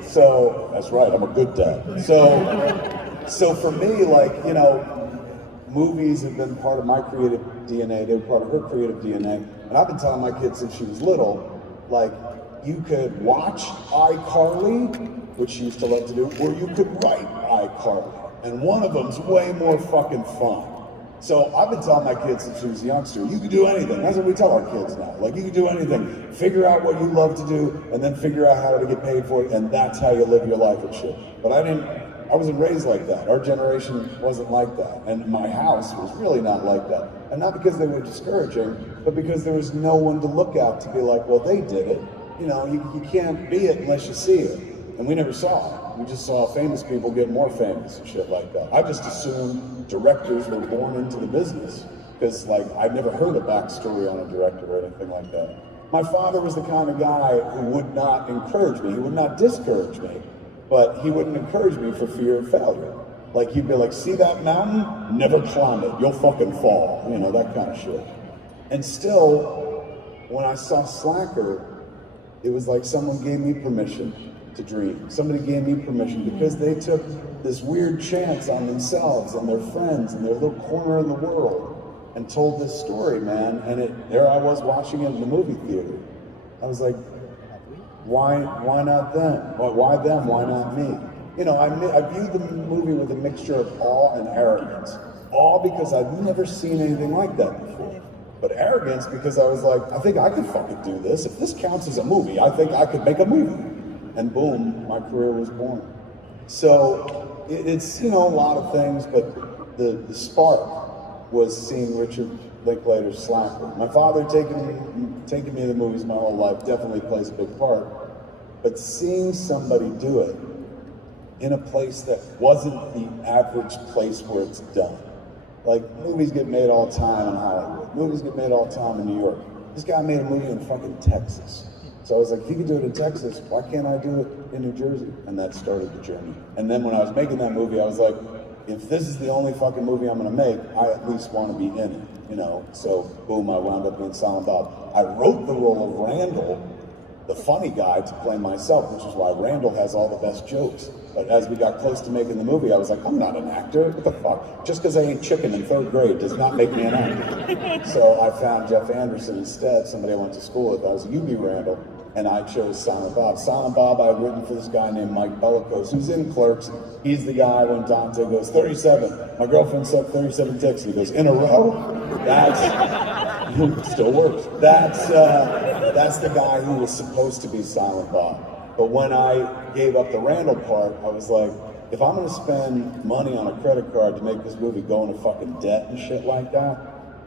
So, that's right, I'm a good dad. So for me, like, you know, movies have been part of my creative DNA, they were part of her creative DNA. And I've been telling my kid since she was little, like, you could watch iCarly, which she used to love to do, or you could write iCarly. And one of them's way more fucking fun. So I've been telling my kids since she was a youngster, you can do anything. That's what we tell our kids now. Like, you can do anything. Figure out what you love to do, and then figure out how to get paid for it, and that's how you live your life and shit. But I wasn't raised like that. Our generation wasn't like that. And my house was really not like that. And not because they were discouraging, but because there was no one to look at to be like, well, they did it. You know, you can't be it unless you see it. And we never saw it. We just saw famous people get more famous and shit like that. I just assumed directors were born into the business. Because, like, I'd never heard a backstory on a director or anything like that. My father was the kind of guy who would not encourage me. He would not discourage me. But he wouldn't encourage me for fear of failure. Like, he'd be like, see that mountain? Never climb it. You'll fucking fall. You know, that kind of shit. And still, when I saw Slacker, it was like someone gave me permission to dream. Somebody gave me permission because they took this weird chance on themselves and their friends and their little corner in the world and told this story, man. And there I was watching it in the movie theater. I was like, why not them? Why them? Why not me? You know, I viewed the movie with a mixture of awe and arrogance. Awe because I'd never seen anything like that before. But arrogance because I was like, I think I could fucking do this. If this counts as a movie, I think I could make a movie. And boom, my career was born. So it's, you know, a lot of things, but the spark was seeing Richard Linklater's Slacker. My father taking me to the movies my whole life definitely plays a big part. But seeing somebody do it in a place that wasn't the average place where it's done. Like, movies get made all the time in Hollywood. Movies get made all the time in New York. This guy made a movie in fucking Texas. So I was like, if he could do it in Texas, why can't I do it in New Jersey? And that started the journey. And then when I was making that movie, I was like, if this is the only fucking movie I'm gonna make, I at least want to be in it, you know? So boom, I wound up being Silent Bob. I wrote the role of Randall, the funny guy, to play myself, which is why Randall has all the best jokes. But as we got close to making the movie, I was like, I'm not an actor, what the fuck? Just because I ate chicken in 3rd grade does not make me an actor. So I found Jeff Anderson instead, somebody I went to school with. I was like, you be Randall. And I chose Silent Bob. Silent Bob I had written for this guy named Mike Bellicose, who's in Clerks. He's the guy when Dante goes, 37. My girlfriend sucked 37 dicks. And he goes, in a row? That's, still works. That's the guy who was supposed to be Silent Bob. But when I gave up the Randall part, I was like, if I'm gonna spend money on a credit card to make this movie go into fucking debt and shit like that,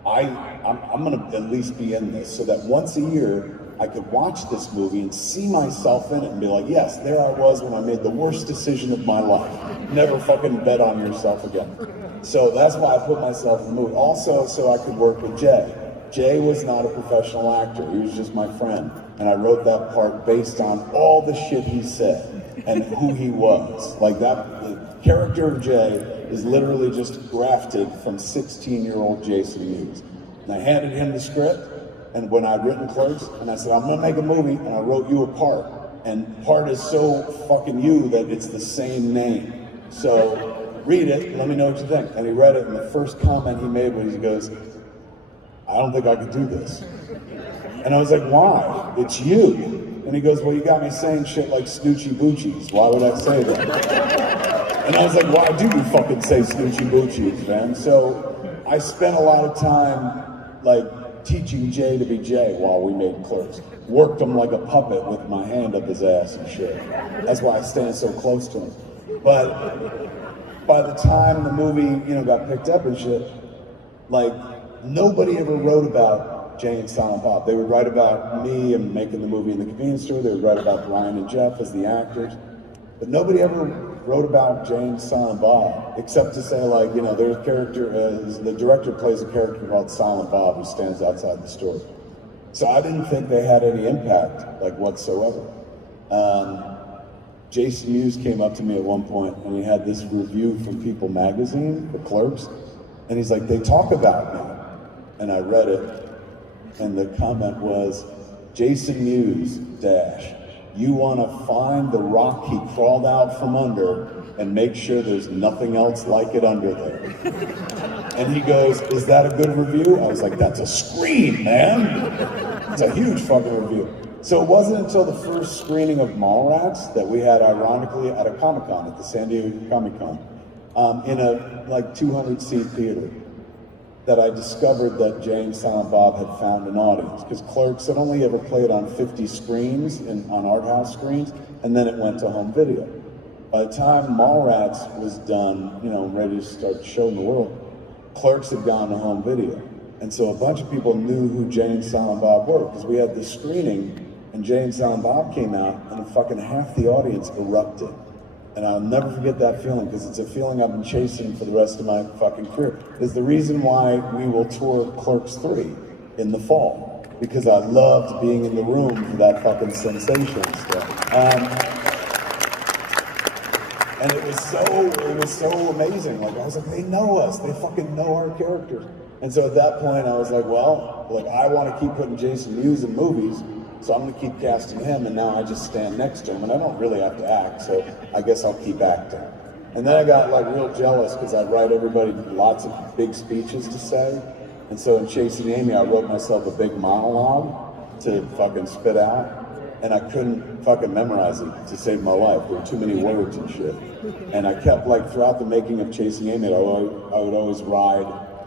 I'm gonna at least be in this so that once a year, I could watch this movie and see myself in it and be like, yes, there I was when I made the worst decision of my life. Never fucking bet on yourself again. So that's why I put myself in the movie. Also, so I could work with Jay. Jay was not a professional actor. He was just my friend. And I wrote that part based on all the shit he said and who he was. Like that, the character of Jay is literally just grafted from 16-year-old Jason Mewes. And I handed him the script, and when I'd written Clerks, and I said, I'm gonna make a movie, and I wrote you a part. And part is so fucking you that it's the same name. So read it, let me know what you think. And he read it, and the first comment he made was, he goes, I don't think I could do this. And I was like, why? It's you. And he goes, well, you got me saying shit like Snoochie Boochies. Why would I say that? And I was like, why do you fucking say Snoochie Boochies, man? So I spent a lot of time, like, teaching Jay to be Jay while we made Clerks. Worked him like a puppet with my hand up his ass and shit. That's why I stand so close to him. But by the time the movie, got picked up and shit, like, nobody ever wrote about Jay and Silent Bob. They would write about me and making the movie in the convenience store. They would write about Brian and Jeff as the actors. But nobody ever wrote about Jay and Silent Bob, except to say, like, there's a character, the director plays a character called Silent Bob who stands outside the store. So I didn't think they had any impact, like, whatsoever. Jason Mewes came up to me at one point and he had this review from People magazine, The Clerks, and he's like, they talk about me. And I read it, and the comment was, Jason Mewes, you want to find the rock he crawled out from under and make sure there's nothing else like it under there. And he goes, is that a good review? I was like, that's a scream, man. It's a huge fucking review. So it wasn't until the first screening of Mallrats that we had, ironically, at a Comic Con, at the San Diego Comic Con, in a, like, 200-seat theater, that I discovered that Jay and Silent Bob had found an audience. Because Clerks had only ever played on 50 screens, on art house screens, and then it went to home video. By the time Mallrats was done, ready to start showing the world, Clerks had gone to home video. And so a bunch of people knew who Jay and Silent Bob were, because we had this screening, and Jay and Silent Bob came out, and fucking half the audience erupted. And I'll never forget that feeling, because it's a feeling I've been chasing for the rest of my fucking career. It's the reason why we will tour Clerks 3 in the fall, because I loved being in the room for that fucking sensation stuff. And it was so amazing. Like, I was like, they know us, they fucking know our characters. And so at that point I was like, well, like, I want to keep putting Jason Mewes in movies, so I'm gonna keep casting him, and now I just stand next to him, and I don't really have to act, so I guess I'll keep acting. And then I got, like, real jealous, because I'd write everybody lots of big speeches to say, and so in Chasing Amy, I wrote myself a big monologue to fucking spit out, and I couldn't fucking memorize it to save my life. There were too many words and shit. And I kept, like, throughout the making of Chasing Amy, I would always ride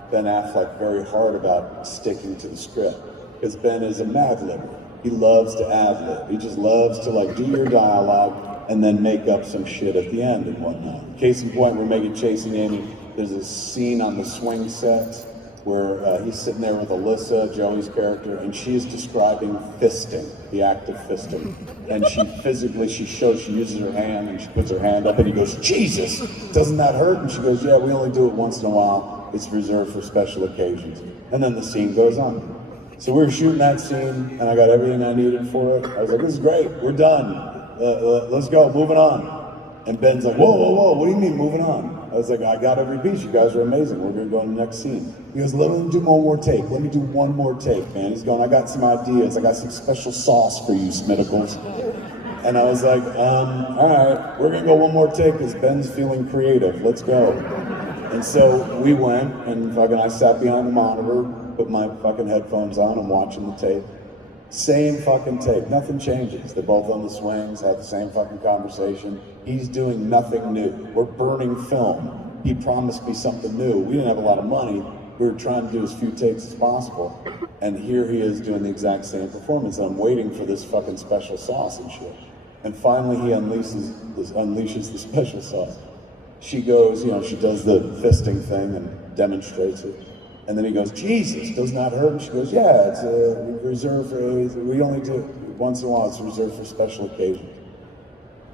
Ben Affleck very hard about sticking to the script, because Ben is a mad-libber. He loves to ad-lib. He just loves to, like, do your dialogue and then make up some shit at the end and whatnot. Case in point, we're making Chasing Amy. There's a scene on the swing set where he's sitting there with Alyssa, Joey's character, and she is describing fisting, the act of fisting. And she uses her hand, and she puts her hand up, and he goes, Jesus, doesn't that hurt? And she goes, yeah, we only do it once in a while. It's reserved for special occasions. And then the scene goes on. So we were shooting that scene, and I got everything I needed for it. I was like, this is great, we're done. Let's go, moving on. And Ben's like, whoa, what do you mean moving on? I was like, I got every piece, you guys are amazing, we're gonna go to the next scene. He goes, let me do one more take, man. He's going, I got some ideas, I got some special sauce for you, Smitticles. And I was like, all right, we're gonna go one more take, because Ben's feeling creative, let's go. And so we went, and I sat behind the monitor, put my fucking headphones on, I'm watching the tape. Same fucking tape, nothing changes. They're both on the swings, have the same fucking conversation. He's doing nothing new. We're burning film. He promised me something new. We didn't have a lot of money. We were trying to do as few takes as possible. And here he is doing the exact same performance. And I'm waiting for this fucking special sauce and shit. And finally he unleashes the special sauce. She goes, she does the fisting thing and demonstrates it. And then he goes, Jesus, doesn't that hurt? And she goes, yeah, it's reserved for, we only do it once in a while, it's reserved for special occasions.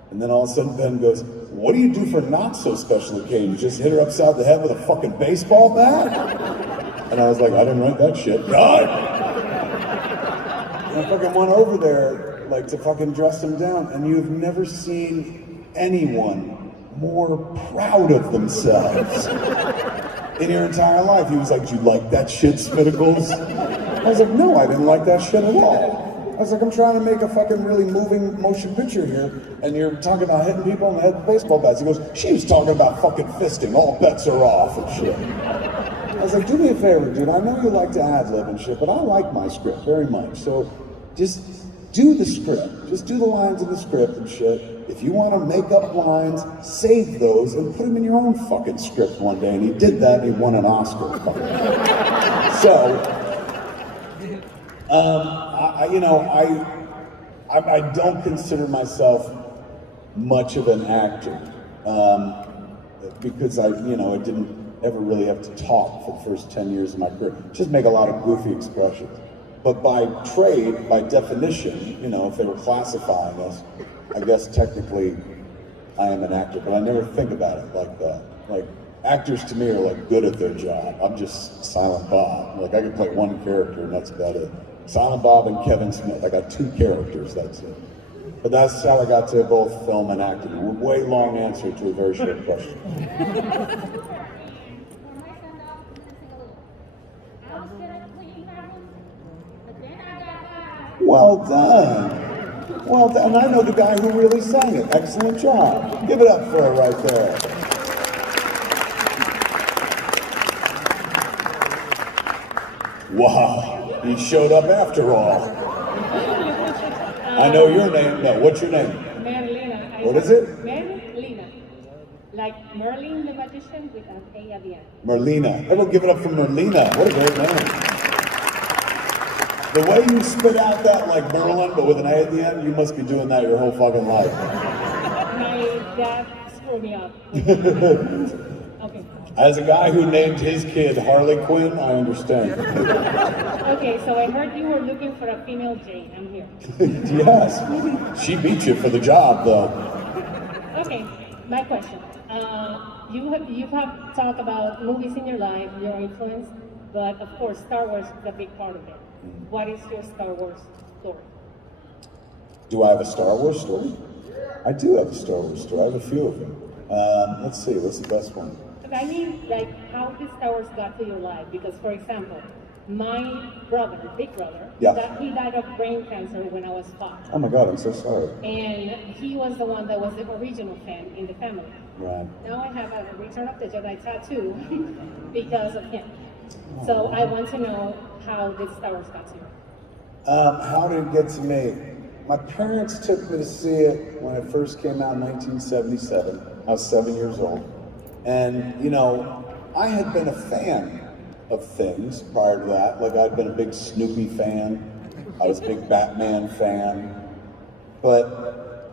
And then all of a sudden Ben goes, what do you do for not so special occasions? Just hit her upside the head with a fucking baseball bat? And I was like, I didn't write that shit. God! And I fucking went over there, like, to fucking dress him down, and you've never seen anyone more proud of themselves in your entire life. He was like, "Do you like that shit, Smitticles?" I was like, "No, I didn't like that shit at all." I was like, "I'm trying to make a fucking really moving motion picture here, and you're talking about hitting people in the head with baseball bats." He goes, "She was talking about fucking fisting, all bets are off and shit." I was like, "Do me a favor, dude, I know you like to ad-lib and shit, but I like my script very much, so just do the script. Just do the lines in the script and shit. If you want to make up lines, save those and put them in your own fucking script one day." And he did that, and he won an Oscar. So, I don't consider myself much of an actor because I didn't ever really have to talk for the first 10 years of my career. Just make a lot of goofy expressions. But by trade, by definition, if they were classifying us, I guess technically I am an actor, but I never think about it like that. Like, actors to me are like good at their job. I'm just Silent Bob. Like, I can play one character and that's about it. Silent Bob and Kevin Smith. I got two characters, that's it. But that's how I got to both film and acting. A way long answer to a very short question. Well done. Well done. I know the guy who really sang it. Excellent job. Give it up for her right there. Wow, he showed up after all. I know your name. No, what's your name? Merlina. What is it? Merlina. Like Merlin the magician with an A at the end. Merlina. Everyone give it up for Merlina. What a great name. The way you spit out that like Merlin, but with an A at the end, you must be doing that your whole fucking life. My dad screwed me up. Okay. As a guy who named his kid Harley Quinn, I understand. Okay, so I heard you were looking for a female Jane. I'm here. Yes. She beat you for the job, though. Okay, my question. You have talked about movies in your life, your influence, but of course Star Wars is a big part of it. What is your Star Wars story? Do I have a Star Wars story? I do have a Star Wars story. I have a few of them. Let's see, what's the best one? I mean, like, how did Star Wars got to your life? Because, for example, my brother, big brother, he died of brain cancer when I was 5. Oh my God, I'm so sorry. And he was the one that was the original fan in the family. Right. Now I have a Return of the Jedi tattoo because of him. So I want to know, how did Star Wars got to you? How did it get to me? My parents took me to see it when it first came out in 1977. I was 7 years old. And, I had been a fan of things prior to that. Like, I'd been a big Snoopy fan. I was a big Batman fan. But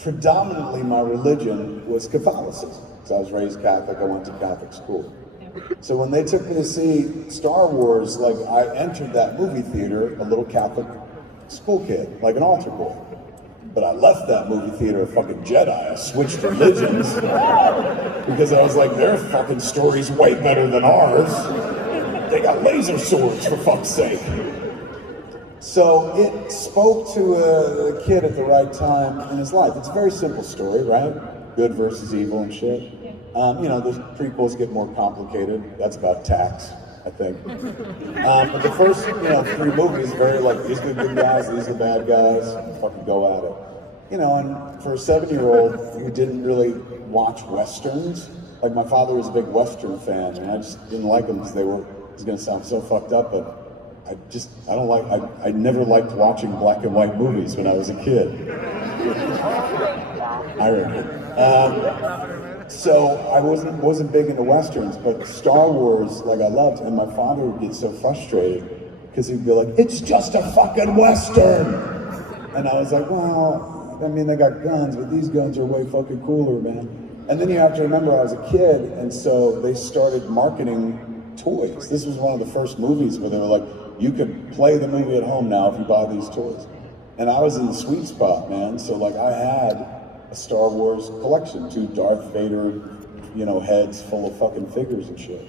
predominantly my religion was Catholicism. Because I was raised Catholic, I went to Catholic school. So when they took me to see Star Wars, like, I entered that movie theater a little Catholic school kid, like an altar boy. But I left that movie theater a fucking Jedi. I switched religions because I was like, their fucking story's way better than ours. They got laser swords, for fuck's sake. So it spoke to a kid at the right time in his life. It's a very simple story, right? Good versus evil and shit. The prequels get more complicated. That's about tax, I think. But the first, 3 movies, very like, these are the good guys, these are the bad guys, fucking go at it. And for a 7-year-old who didn't really watch Westerns, like, my father was a big Western fan, and I just didn't like them because it's gonna sound so fucked up, but I never liked watching black and white movies when I was a kid. So I wasn't big into Westerns, but Star Wars, like, I loved, and my father would get so frustrated because he'd be like, "It's just a fucking Western!" And I was like, well, I mean, they got guns, but these guns are way fucking cooler, man. And then you have to remember I was a kid, and so they started marketing toys. This was one of the first movies where they were like, you could play the movie at home now if you buy these toys. And I was in the sweet spot, man, so like I had a Star Wars collection, 2 Darth Vader, heads full of fucking figures and shit.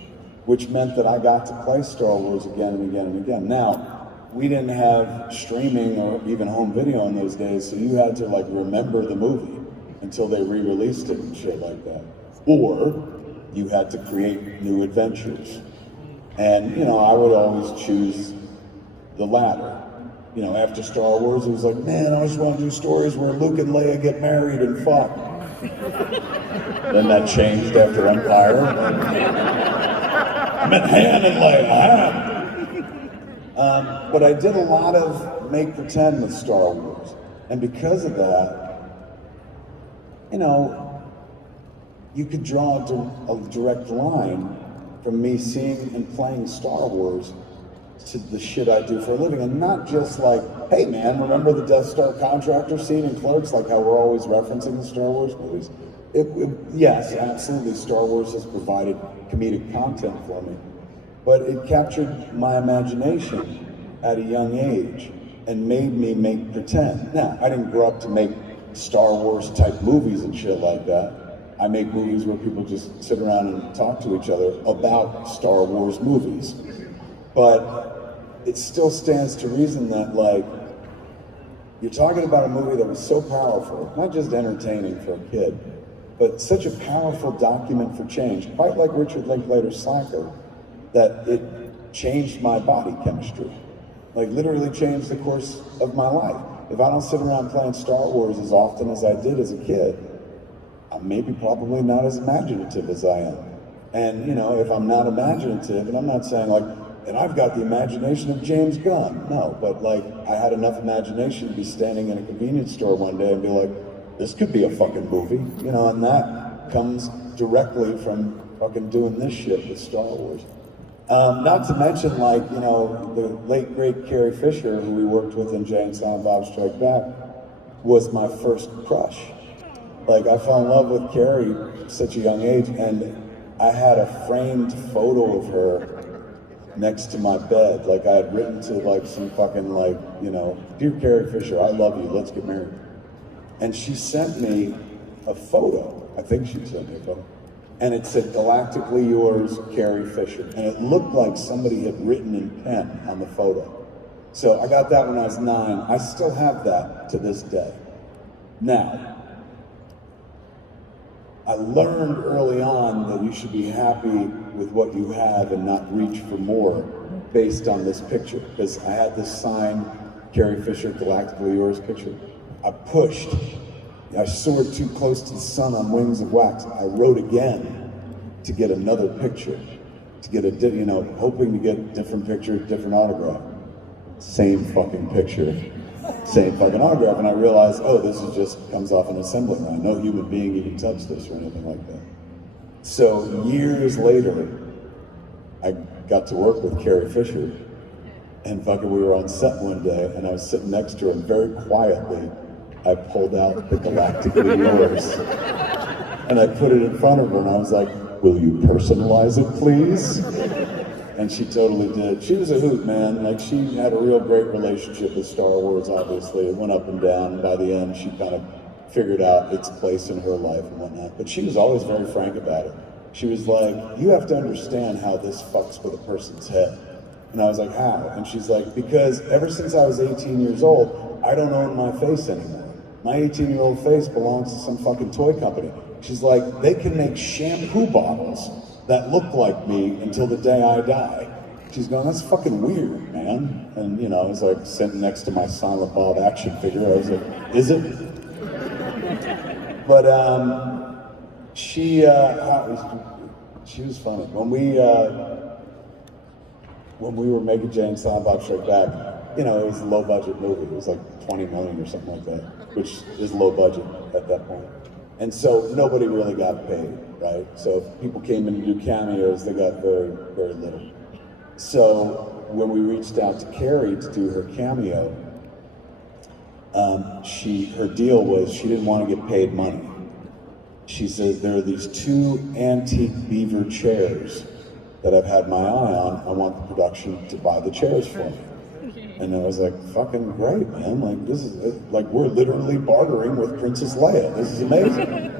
which meant that I got to play Star Wars again and again and again. Now, we didn't have streaming or even home video in those days, so you had to like remember the movie until they re-released it and shit like that. Or you had to create new adventures. And, you know, I would always choose the latter. You know, after Star Wars, it was like, man, I just want to do stories where Luke and Leia get married and fuck. Then that changed after Empire. I meant Han and Leia, but I did a lot of make pretend with Star Wars. And because of that, you know, you could draw a direct line from me seeing and playing Star Wars to the shit I do for a living. And not just like, hey man, remember the Death Star contractor scene in Clerks? Like how we're always referencing the Star Wars movies. Yes, absolutely, Star Wars has provided comedic content for me. But it captured my imagination at a young age and made me make pretend. Now, I didn't grow up to make Star Wars type movies and shit like that. I make movies where people just sit around and talk to each other about Star Wars movies. But it still stands to reason that, like, you're talking about a movie that was so powerful, not just entertaining for a kid, but such a powerful document for change, quite like Richard Linklater's Slacker, that it changed my body chemistry. Like, literally changed the course of my life. If I don't sit around playing Star Wars as often as I did as a kid, I'm maybe probably not as imaginative as I am. And, you know, if I'm not imaginative, and I'm not saying like, and I've got the imagination of James Gunn. No, but like, I had enough imagination to be standing in a convenience store one day and be like, this could be a fucking movie, you know, and that comes directly from fucking doing this shit with Star Wars. Not to mention, like, you know, the late great Carrie Fisher, who we worked with in Jay and Silent Bob Strike Back, was my first crush. Like, I fell in love with Carrie at such a young age, and I had a framed photo of her next to my bed. Like, I had written to like some fucking like, you know, dear Carrie Fisher, I love you, let's get married. And she sent me a photo. I think she sent me a photo. And it said, galactically yours, Carrie Fisher. And it looked like somebody had written in pen on the photo. So I got that when I was 9. I still have that to this day. Now, I learned early on that you should be happy with what you have and not reach for more based on this picture. Because I had this signed Carrie Fisher, galactically yours picture. I pushed. I soared too close to the sun on wings of wax. I wrote again to get another picture, to get a, you know, hoping to get a different picture, different autograph. Same fucking picture, same fucking autograph. And I realized, oh, this is just comes off an assembly line. No human being even touched this or anything like that. So years later, I got to work with Carrie Fisher, and fucking we were on set one day, and I was sitting next to her, and very quietly, I pulled out the galactically yours, and I put it in front of her, and I was like, will you personalize it, please? And she totally did. She was a hoot, man. Like, she had a real great relationship with Star Wars, obviously. It went up and down, and by the end, she kind of figured out its place in her life and whatnot. But she was always very frank about it. She was like, you have to understand how this fucks with a person's head. And I was like, how? And she's like, because ever since I was 18 years old, I don't own my face anymore. My 18-year-old face belongs to some fucking toy company. She's like, they can make shampoo bottles that look like me until the day I die. She's going, that's fucking weird, man. And, you know, I was like sitting next to my Silent Bob action figure. I was like, is it? But she was funny. When we were making Jay and Silent Bob Strike Back, you know, it was a low budget movie. It was like 20 million or something like that, which is low budget at that point. And so nobody really got paid, right? So if people came in to do cameos, they got very, very little. So when we reached out to Carrie to do her cameo, her deal was she didn't want to get paid money. She says, there are these 2 antique beaver chairs that I've had my eye on. I want the production to buy the chairs for me. And I was like, fucking great, man. Like, this is, like, we're literally bartering with Princess Leia. This is amazing.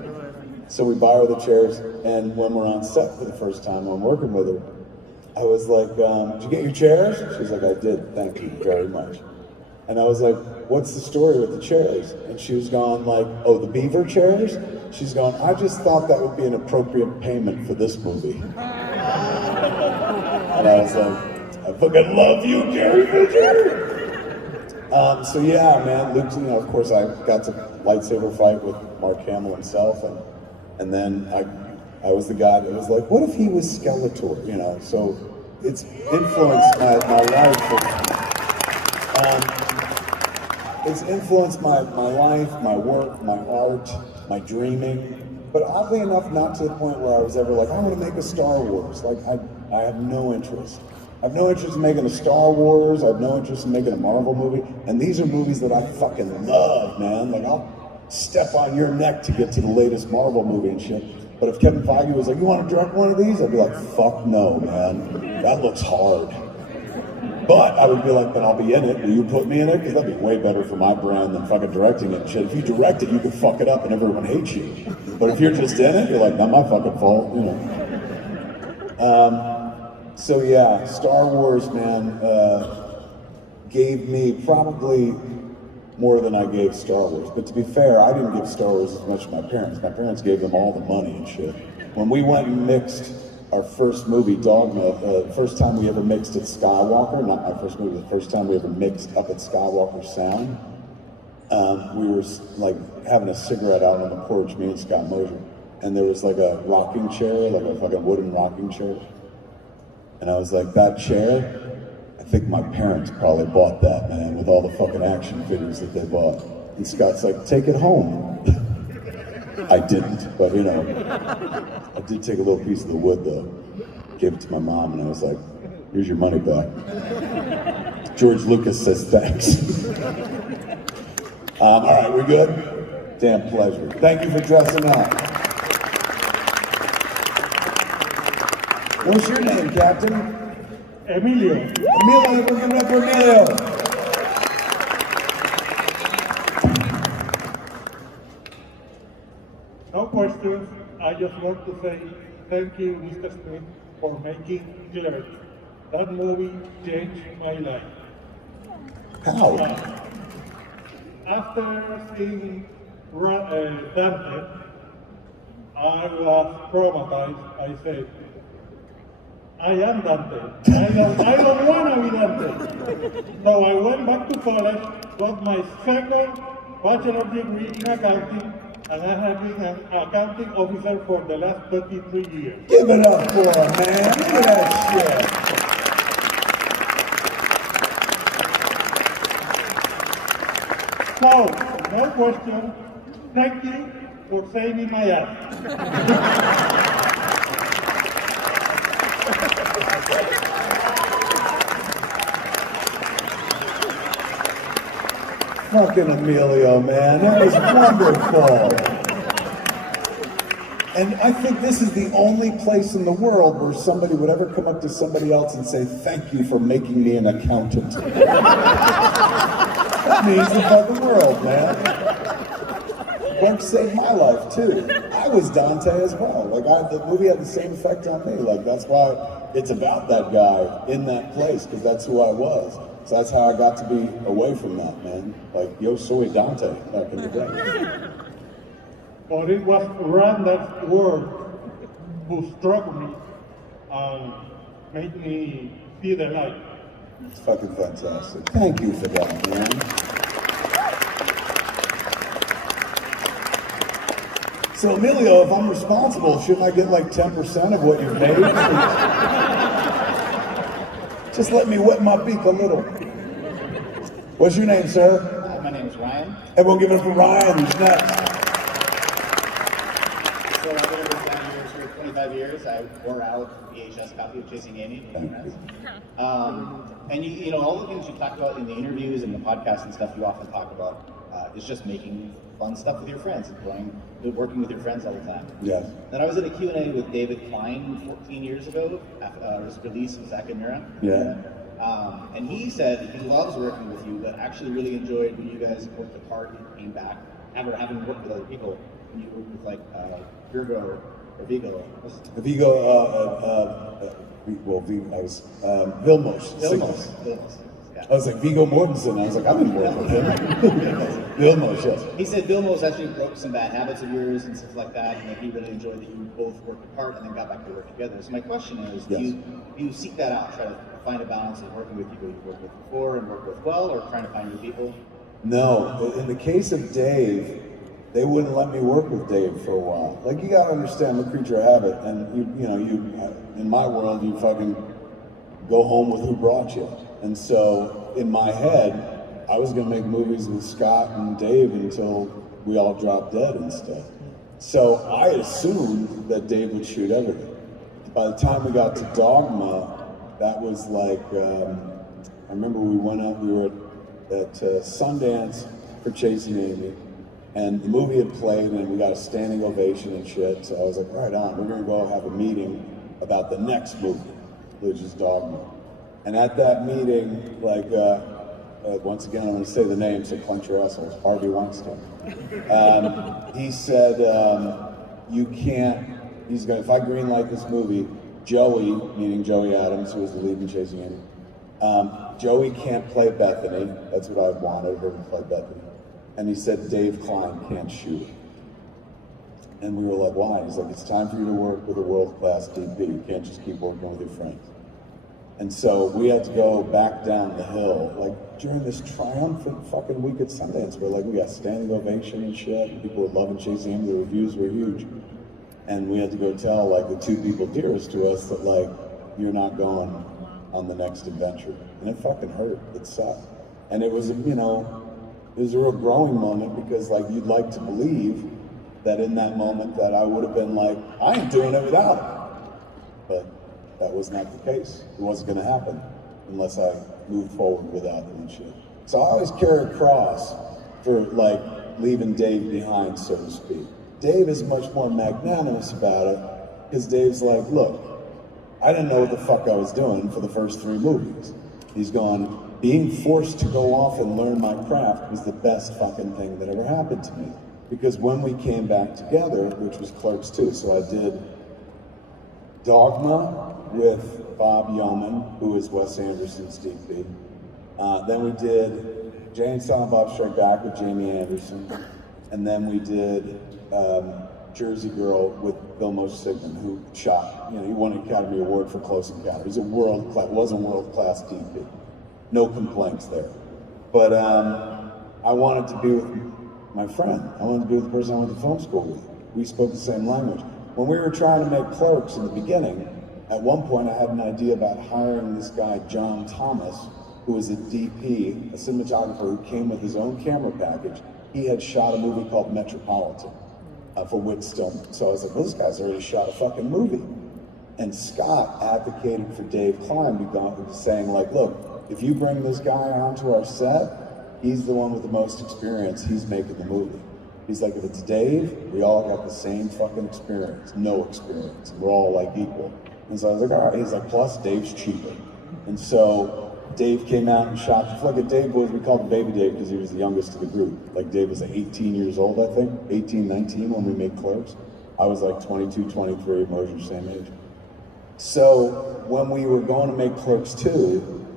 So we buy her the chairs, and when we're on set for the first time, I'm working with her, I was like, did you get your chairs? She's like, I did, thank you very much. And I was like, what's the story with the chairs? And she was going like, oh, the beaver chairs? She's going, I just thought that would be an appropriate payment for this movie. And I was like, I fucking love you, Gary Fisher! So yeah, man, Luke, you know, of course I got to lightsaber fight with Mark Hamill himself, and then I was the guy that was like, what if he was Skeletor, you know? So it's influenced my life. It's influenced my life, my work, my art, my dreaming, but oddly enough, not to the point where I was ever like, I want to make a Star Wars. Like, I have no interest. I have no interest in making a Star Wars, I have no interest in making a Marvel movie, and these are movies that I fucking love, man. Like, I'll step on your neck to get to the latest Marvel movie and shit. But if Kevin Feige was like, you want to direct one of these? I'd be like, fuck no, man. That looks hard. But I would be like, then I'll be in it. Will you put me in it? Because that'd be way better for my brand than fucking directing it and shit. If you direct it, you can fuck it up and everyone hates you. But if you're just in it, you're like, not my fucking fault, you know. So yeah, Star Wars, man, gave me probably more than I gave Star Wars. But to be fair, I didn't give Star Wars as much as my parents. My parents gave them all the money and shit. When we went and mixed our first movie, Dogma, first time we ever mixed at Skywalker, not my first movie, the first time we ever mixed up at Skywalker Sound, we were like having a cigarette out on the porch, me and Scott Mosier, and there was like a rocking chair, like a fucking wooden rocking chair. And I was like, that chair, I think my parents probably bought that, man, with all the fucking action figures that they bought. And Scott's like, take it home. I didn't, but you know, I did take a little piece of the wood though, gave it to my mom, and I was like, here's your money back. George Lucas says thanks. All right, we good? Damn pleasure. Thank you for dressing up. What's your name, Captain? Emilio. Emilio, we're giving up for Emilio. No questions. I just want to say thank you, Mr. Smith, for making Clerk. That movie changed my life. How? After seeing Dante, I was traumatized. I said, I am Dante. I don't want to be Dante. So I went back to college, got my second bachelor's degree in accounting, and I have been an accounting officer for the last 33 years. Give it up for him, man. Look at that shit. So, no question. Thank you for saving my ass. Fucking Emilio, man. That was wonderful. And I think this is the only place in the world where somebody would ever come up to somebody else and say, thank you for making me an accountant. That means the fucking world, man. Work saved my life, too. I was Dante as well. Like, the movie had the same effect on me. Like, that's why it's about that guy in that place, because that's who I was. So that's how I got to be away from that, man. Like, yo soy Dante back in the day. But it was Randall's word who struck me and made me see the light. It's fucking fantastic. Thank you for that, man. So Emilio, if I'm responsible, shouldn't I get like 10% of what you've made? Just let me wet my beak a little. What's your name, sir? My name is Ryan. Everyone give it up for Ryan, who's next. So I've been over 10 years for 25 years. I wore out a VHS copy of Chasing Amy. And you know, all the things you talk about in the interviews and the podcast and stuff you often talk about is just making fun stuff with your friends and working with your friends all the time. Yes. Then I was at a Q&A with David Klein 14 years ago, after his release of Zack and Mira. Yeah. And he said he loves working with you, but actually really enjoyed when you guys worked apart and came back, having worked with other people, when you worked with like Virgo Or Vigo? Vilmos. Yeah. I was like, Viggo Mortensen. I was like, I've been working with him. Vilmos, yes. He said Vilmos actually broke some bad habits of yours and stuff like that, and that he really enjoyed that you both worked apart and then got back to work together. So my question is, Yes. do you seek that out, try to find a balance in working with people you've worked with before and worked with well, or trying to find new people? No, in the case of Dave, they wouldn't let me work with Dave for a while. Like, you gotta understand, the creature of habit, and you in my world, you fucking go home with who brought you. And so, in my head, I was gonna make movies with Scott and Dave until we all dropped dead and stuff. So I assumed that Dave would shoot everything. By the time we got to Dogma, that was like, I remember we went up, we were at Sundance for Chasing Amy, and the movie had played and we got a standing ovation and shit. So I was like, right on, we're gonna go have a meeting about the next movie, which is Dogma. And at that meeting, like, once again, I'm gonna say the name, so clench your assholes, Harvey Weinstein. He said, you can't, if I greenlight this movie, Joey, meaning Joey Adams, who was the lead in Chasing Amy, Joey can't play Bethany. That's what I wanted, her to play Bethany. And he said, Dave Klein can't shoot it. And we were like, why? He's like, it's time for you to work with a world-class DP. You can't just keep working with your friends. And so we had to go back down the hill, like during this triumphant fucking week at Sundance, where like we got standing ovation and shit, and people were loving Chasing Amy, the reviews were huge. And we had to go tell like the two people dearest to us that like, you're not going on the next adventure. And it fucking hurt, it sucked. And it was, it was a real growing moment, because like you'd like to believe that in that moment that I would have been like, I ain't doing it without him. But that was not the case. It wasn't gonna happen unless I moved forward without him and shit. So I always carry a cross for like leaving Dave behind, so to speak. Dave is much more magnanimous about it, because Dave's like, look, I didn't know what the fuck I was doing for the first 3 movies. He's gone, being forced to go off and learn my craft was the best fucking thing that ever happened to me. Because when we came back together, which was Clerks 2, so I did Dogma with Bob Yeoman, who is Wes Anderson's DP. Then we did Jay and Silent Bob Strike Back with Jamie Anderson. And then we did Jersey Girl with Bill Sigmund, who shot, he won an Academy Award for Close Encounter. He's a world-class DP. No complaints there. But I wanted to be with my friend. I wanted to be with the person I went to film school with. We spoke the same language. When we were trying to make Clerks in the beginning, at one point I had an idea about hiring this guy, John Thomas, who was a DP, a cinematographer who came with his own camera package. He had shot a movie called Metropolitan for Whit Stillman. So I was like, well, this guy's already shot a fucking movie. And Scott advocated for Dave Klein, saying like, look, if you bring this guy onto our set, he's the one with the most experience, he's making the movie. He's like, if it's Dave, we all got the same fucking experience, no experience. We're all like equal. And so I was like, all right. He's like, plus Dave's cheaper. And so Dave came out and shot, like a Dave was, we called him Baby Dave because he was the youngest of the group. Like Dave was like 18 years old, I think, 18, 19 when we made Clerks. I was like 22, 23, Mosher, same age. So when we were going to make Clerks 2,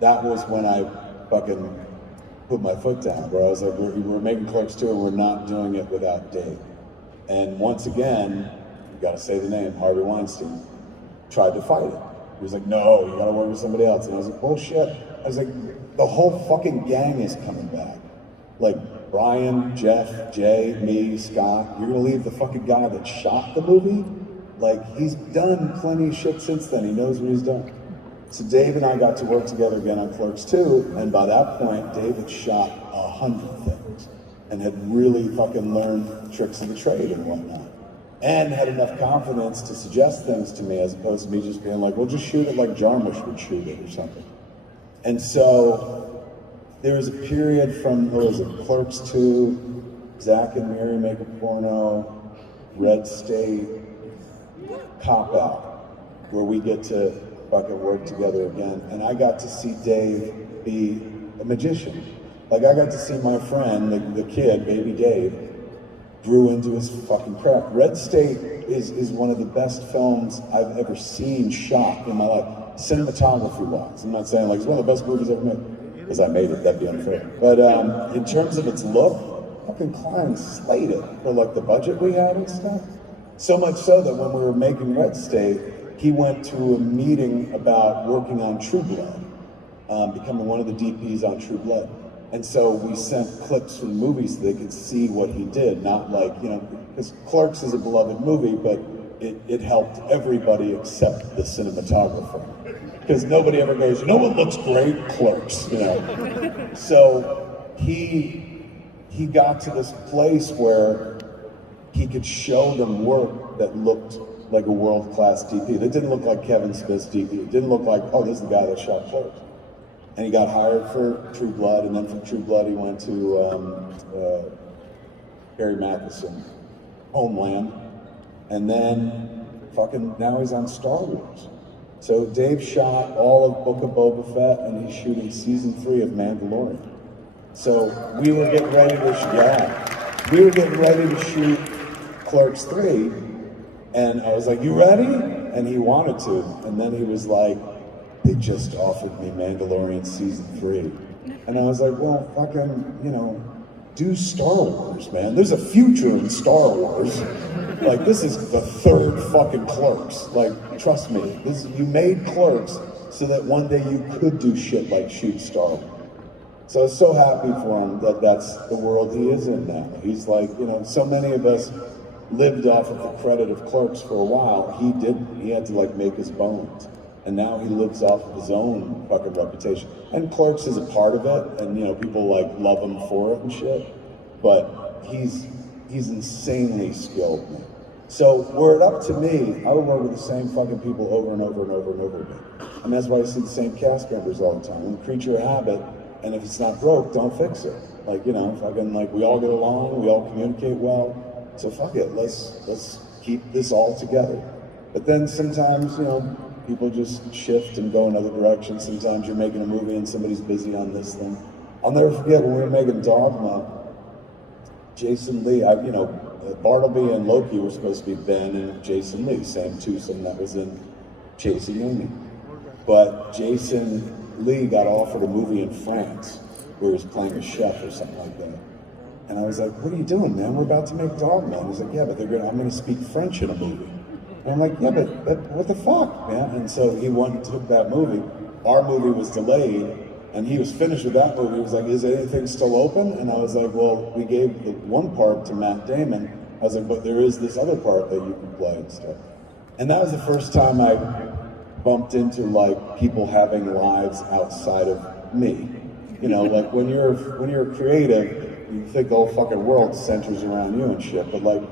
that was when I fucking put my foot down, where I was like, we're making Clerks 2 and we're not doing it without Dave. And once again, you gotta say the name, Harvey Weinstein, tried to fight it. He was like, no, you gotta work with somebody else. And I was like, bullshit. I was like, the whole fucking gang is coming back. Like Brian, Jeff, Jay, me, Scott, you're gonna leave the fucking guy that shot the movie? Like, he's done plenty of shit since then. He knows what he's done. So Dave and I got to work together again on Clerks 2, and by that point, Dave had shot 100 things and had really fucking learned tricks of the trade and whatnot. And had enough confidence to suggest things to me, as opposed to me just being like, well, just shoot it like Jarmusch would shoot it or something. And so there was a period from, what was it, Clerks 2, Zach and Mary Make a Porno, Red State, Cop Out, where we get to fucking work together again. And I got to see Dave be a magician. Like, I got to see my friend, the kid, Baby Dave, grew into his fucking craft. Red State is one of the best films I've ever seen shot in my life, cinematography-wise. I'm not saying like it's one of the best movies ever made, because I made it, that'd be unfair. But in terms of its look, fucking Klein slayed it for like the budget we had and stuff. So much so that when we were making Red State, he went to a meeting about working on True Blood, becoming one of the DPs on True Blood. And so we sent clips from the movie so they could see what he did, not like, you know, because Clerks is a beloved movie, but it helped everybody except the cinematographer. Because nobody ever goes, you know what looks great? Clerks, you know. So he got to this place where he could show them work that looked like a world-class DP. That didn't look like Kevin Smith's DP. It didn't look like, oh, this is the guy that shot Clerks. And he got hired for True Blood, and then from True Blood he went to Barry Matheson, Homeland, and then fucking now he's on Star Wars. So Dave shot all of Book of Boba Fett, and he's shooting season 3 of Mandalorian. So we were getting ready to shoot Clerks 3, and I was like, you ready? And he wanted to, and then he was like, they just offered me Mandalorian season 3. And I was like, well, fucking, you know, do Star Wars, man. There's a future in Star Wars. Like, this is the 3rd fucking Clerks. Like, trust me, you made Clerks so that one day you could do shit like shoot Star Wars. So I was so happy for him that that's the world he is in now. He's like, you know, so many of us lived off of the credit of Clerks for a while. He didn't. He had to like make his bones. And now he lives off of his own fucking reputation. And Clerks is a part of it, and you know, people like love him for it and shit. But he's insanely skilled, man. So were it up to me, I would work with the same fucking people over and over and over and over again. And that's why I see the same cast members all the time. I'm a creature of habit, and if it's not broke, don't fix it. Like, you know, fucking like we all get along, we all communicate well. So fuck it, let's keep this all together. But then sometimes, you know, people just shift and go in other directions. Sometimes you're making a movie and somebody's busy on this thing. I'll never forget when we were making Dogma, Jason Lee, Bartleby and Loki were supposed to be Ben and Jason Lee, same twosome that was in Chasing Amy. But Jason Lee got offered a movie in France where he was playing a chef or something like that. And I was like, what are you doing, man? We're about to make Dogma. And he's like, yeah, but I'm gonna speak French in a movie. And I'm like, yeah, but what the fuck, man? And so he went and took that movie. Our movie was delayed, and he was finished with that movie. He was like, is anything still open? And I was like, well, we gave the one part to Matt Damon. I was like, but there is this other part that you can play and stuff. And that was the first time I bumped into like people having lives outside of me. You know, like when you're creative, you think the whole fucking world centers around you and shit. But like,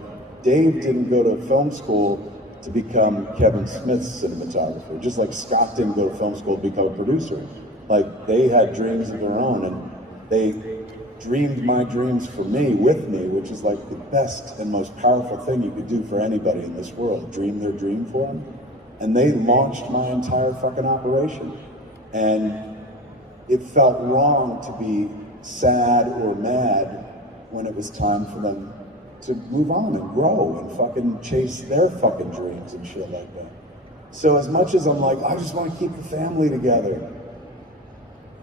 Dave didn't go to film school to become Kevin Smith's cinematographer, just like Scott didn't go to film school to become a producer. Like, they had dreams of their own, and they dreamed my dreams for me, with me, which is like the best and most powerful thing you could do for anybody in this world, dream their dream for them. And they launched my entire fucking operation. And it felt wrong to be sad or mad when it was time for them to move on and grow and fucking chase their fucking dreams and shit like that. So as much as I'm like, I just want to keep the family together,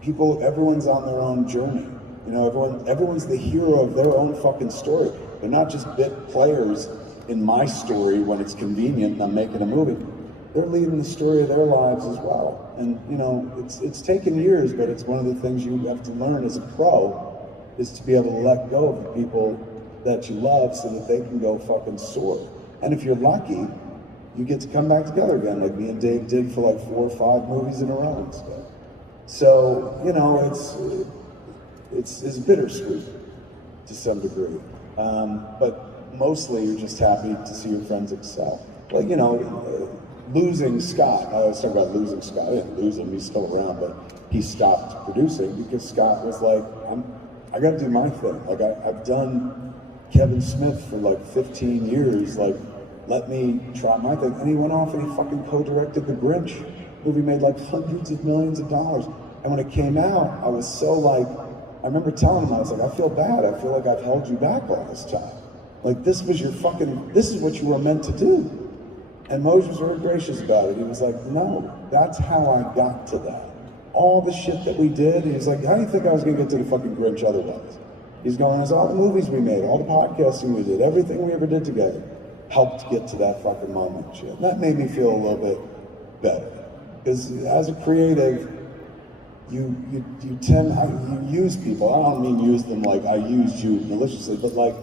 everyone's on their own journey. You know, everyone's the hero of their own fucking story. They're not just bit players in my story when it's convenient and I'm making a movie. They're leading the story of their lives as well. And you know, it's taken years, but it's one of the things you have to learn as a pro, is to be able to let go of the people that you love so that they can go fucking soar. And if you're lucky, you get to come back together again, like me and Dave did for like 4 or 5 movies in a row and stuff. So, you know, it's bittersweet to some degree. But mostly you're just happy to see your friends excel. Like, you know, losing Scott, I always talk about losing Scott. I didn't lose him, he's still around, but he stopped producing because Scott was like, I gotta do my thing. Like, I've done Kevin Smith for like 15 years, like, let me try my thing. And he went off and he fucking co-directed The Grinch. Movie made like hundreds of millions of dollars. And when it came out, I was so like, I remember telling him, I was like, I feel bad. I feel like I've held you back all this time. Like, this is what you were meant to do. And Moj was very gracious about it. He was like, no, that's how I got to that. All the shit that we did, he was like, how do you think I was gonna get to the fucking Grinch otherwise? He's going, as all the movies we made, all the podcasting we did, everything we ever did together, helped get to that fucking moment, shit. And that made me feel a little bit better. Because as a creative, you use people. I don't mean use them like I used you maliciously, but like,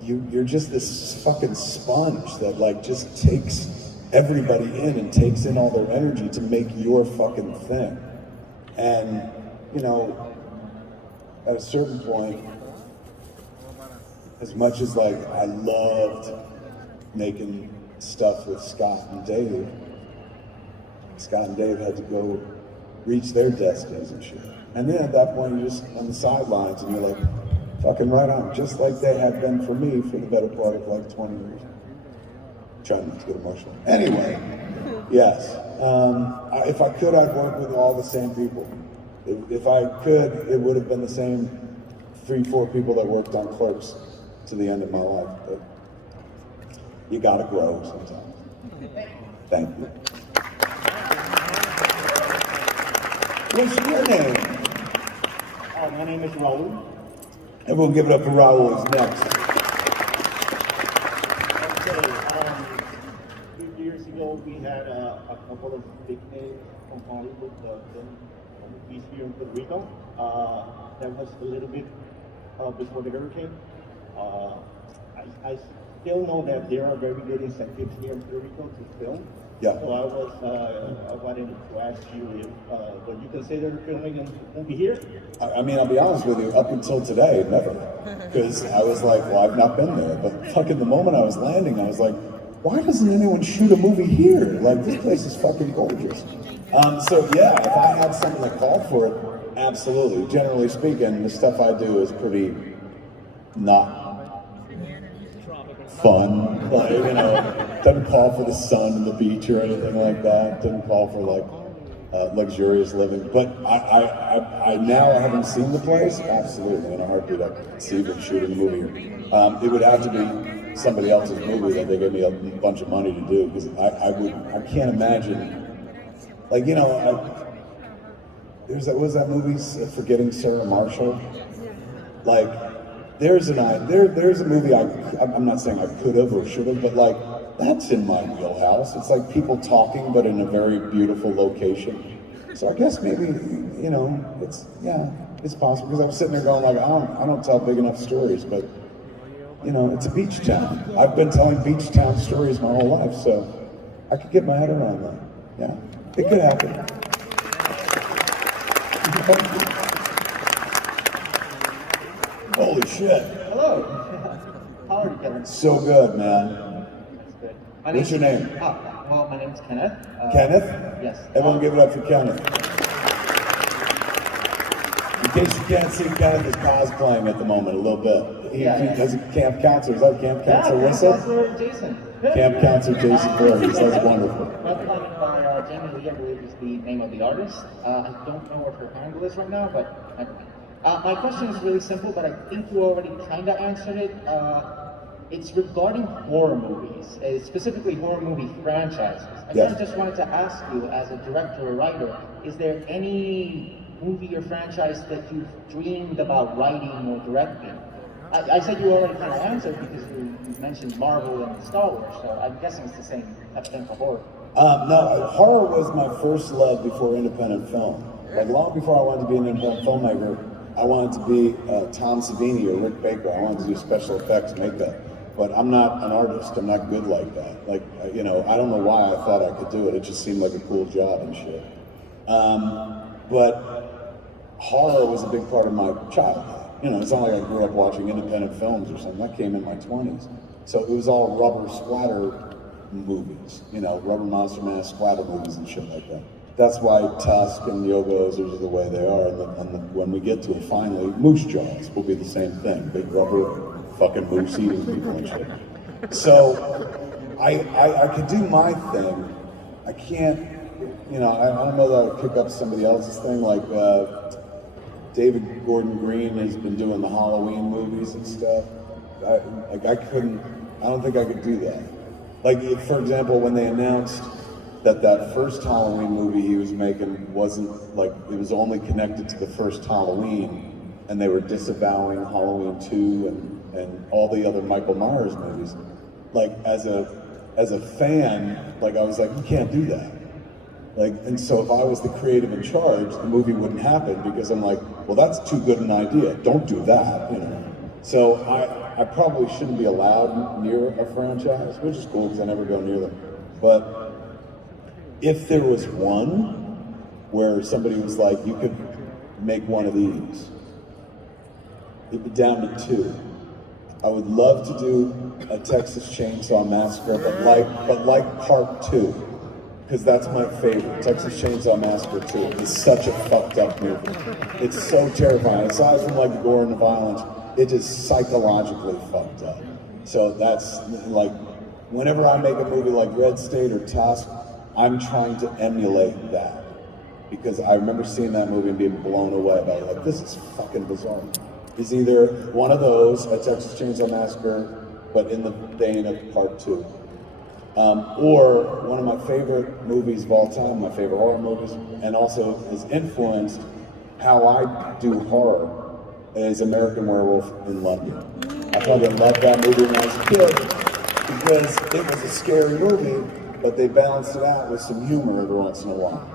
you're just this fucking sponge that like just takes everybody in and takes in all their energy to make your fucking thing. And, you know, at a certain point, as much as like I loved making stuff with Scott and Dave had to go reach their destinies and shit. And then at that point, you're just on the sidelines and you're like, fucking right on, just like they have been for me for the better part of like 20 years. Trying not to get emotional. Anyway, yes. If I could, I'd work with all the same people. If I could, it would have been the same 3-4 people that worked on Clerks to the end of my life. But you gotta grow sometimes. Thank you. What's your name? My name is Raul. Everyone give it up for Raul, who's next. Okay, 2 years ago we had a couple of big names from Hollywood movies here in Puerto Rico. That was a little bit before the hurricane. I still know that there are very good incentives here in Puerto Rico to film. Yeah. So I wanted to ask you if would you consider filming a movie here? I mean, I'll be honest with you, up until today, never. Because I was like, well, I've not been there. But fucking the moment I was landing, I was like, why doesn't anyone shoot a movie here? Like, this place is fucking gorgeous. So yeah, if I had something that called for it, absolutely. Generally speaking, the stuff I do is pretty not fun, like, you know, doesn't call for the sun and the beach or anything like that. Doesn't call for like luxurious living. But I now, having seen the place, absolutely, in a heartbeat, I could see them shooting a movie here. It would have to be somebody else's movie that they gave me a bunch of money to do, because I can't imagine, like, you know, what was that movie, Forgetting Sarah Marshall? Like, there's a movie I'm not saying I could have or should have, but like, that's in my wheelhouse. It's like people talking, but in a very beautiful location. So I guess maybe, you know, it's possible, because I'm sitting there going like, I don't tell big enough stories, but you know, it's a beach town. I've been telling beach town stories my whole life, so I could get my head around that. Yeah, it could happen. Holy shit. Hello. How are you, Kevin? So good, man. That's good. What's your name? Well, my name's Kenneth. Kenneth? Yes. Everyone give it up for Kenneth. In case you can't see, Kenneth is cosplaying at the moment a little bit. He does a camp counselor. Is that camp counselor whistle? Camp counselor Jason. Camp counselor Jason Voorhees. That's wonderful. By Jamie Lee, I believe is the name of the artist. I don't know what her handle is right now, but never mind. My question is really simple, but I think you already kind of answered it. It's regarding horror movies, specifically horror movie franchises. I kind of just wanted to ask you, as a director or writer, is there any movie or franchise that you've dreamed about writing or directing? I said you already kind of answered because you mentioned Marvel and Star Wars, so I'm guessing it's the same type of thing for horror. No, horror was my first love before independent film. Like, long before I wanted to be an independent filmmaker, I wanted to be Tom Savini or Rick Baker. I wanted to do special effects, makeup. But I'm not an artist. I'm not good like that. Like, you know, I don't know why I thought I could do it. It just seemed like a cool job and shit. But horror was a big part of my childhood. You know, it's not like I grew up watching independent films or something. That came in my 20s. So it was all rubber splatter movies. You know, rubber monster mash splatter movies and shit like that. That's why Tusk and Yoga Lizards are the way they are. And when we get to it finally, Moose Jaws will be the same thing. Big rubber fucking moose eating people and shit. So I could do my thing. I can't, you know, I don't know that I would pick up somebody else's thing. Like David Gordon Green has been doing the Halloween movies and stuff. I couldn't. I don't think I could do that. Like, for example, when they announced that first Halloween movie he was making wasn't like, it was only connected to the first Halloween, and they were disavowing Halloween 2 and all the other Michael Myers movies. Like, as a fan, like, I was like, you can't do that. Like, and so if I was the creative in charge, the movie wouldn't happen, because I'm like, well, that's too good an idea. Don't do that, you know. So I probably shouldn't be allowed near a franchise, which is cool because I never go near them. But if there was one where somebody was like, you could make one of these, it'd be down to 2. I would love to do a Texas Chainsaw Massacre, but like part 2. Because that's my favorite. Texas Chainsaw Massacre 2 is such a fucked up movie. It's so terrifying. Aside from like the gore and the violence, it is psychologically fucked up. So that's like, whenever I make a movie like Red State or Tusk, I'm trying to emulate that. Because I remember seeing that movie and being blown away by it. Like, this is fucking bizarre. It's either one of those, a Texas Chainsaw Massacre, but in the vein of part 2. Or one of my favorite movies of all time, my favorite horror movies, and also has influenced how I do horror, is American Werewolf in London. I fucking loved that movie when I was a kid because it was a scary movie, but they balanced it out with some humor every once in a while.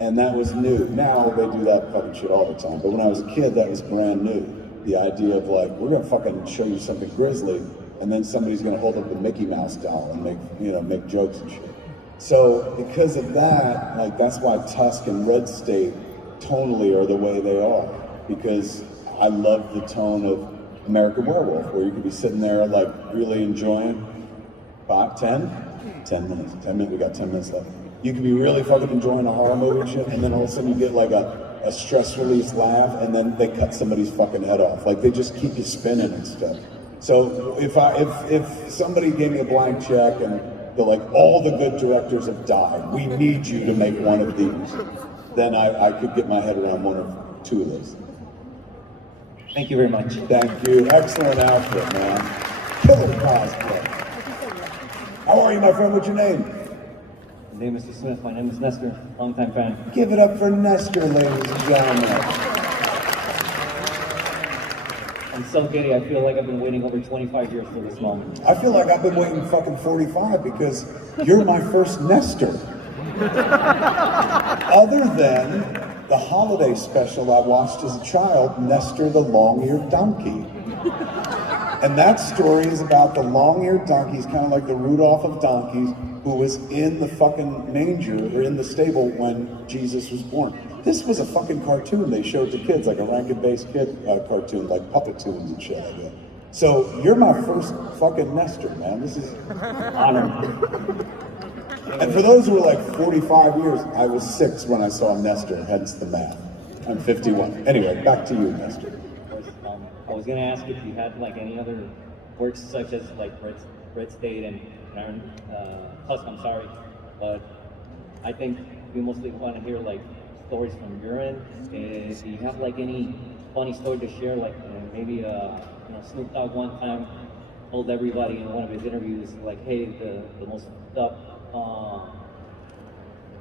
And that was new. Now they do that fucking shit all the time. But when I was a kid, that was brand new. The idea of like, we're gonna fucking show you something grisly, and then somebody's gonna hold up the Mickey Mouse doll and make jokes and shit. So because of that, like, that's why Tusk and Red State tonally are the way they are. Because I love the tone of American Werewolf, where you could be sitting there like really enjoying 10 minutes, we got 10 minutes left. You could be really fucking enjoying a horror movie and shit, and then all of a sudden you get like a stress release laugh, and then they cut somebody's fucking head off. Like, they just keep you spinning and stuff. So if somebody gave me a blank check and they're like, all the good directors have died, we need you to make one of these, then I could get my head around one or two of those. Thank you very much. Thank you. Excellent outfit, man. Killer cosplay. How are you, my friend? What's your name? My name is Mr. Smith. My name is Nestor. Longtime fan. Give it up for Nestor, ladies and gentlemen. I'm so giddy. I feel like I've been waiting over 25 years for this moment. I feel like I've been waiting fucking 45 because you're my first Nestor. Other than the holiday special I watched as a child, Nestor the Long-Eared Donkey. And that story is about the long-eared donkey. He's kind of like the Rudolph of donkeys, who was in the fucking manger, or in the stable when Jesus was born. This was a fucking cartoon they showed to kids, like a Rankin-based kid cartoon, like Puppet Tunes and shit like that. So you're my first fucking Nestor, man. This is honor. And for those who are like 45 years, I was 6 when I saw Nestor, hence the math. I'm 51. Anyway, back to you, Nestor. I was gonna ask if you had like any other works such as like Red State and Tusk, I'm sorry, but I think we mostly want to hear like stories from your end. Do you have like any funny story to share? Like maybe Snoop Dogg one time told everybody in one of his interviews like, hey, the most fucked up,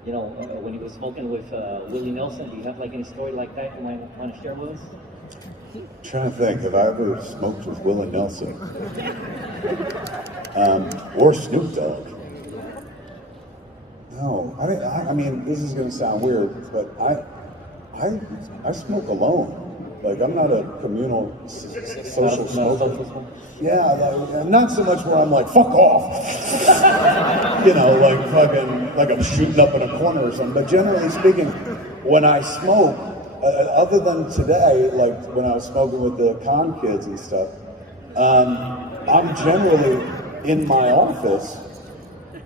when he was smoking with Willie Nelson. Do you have like any story like that you might want to share with us? I'm trying to think, have I ever smoked with Willie Nelson? Or Snoop Dogg? No, I mean, this is gonna sound weird, but I smoke alone. Like, I'm not a communal social smoker. Yeah, not so much where I'm like, fuck off. Like fucking, like I'm shooting up in a corner or something. But generally speaking, when I smoke, other than today, like when I was smoking with the con kids and stuff, I'm generally in my office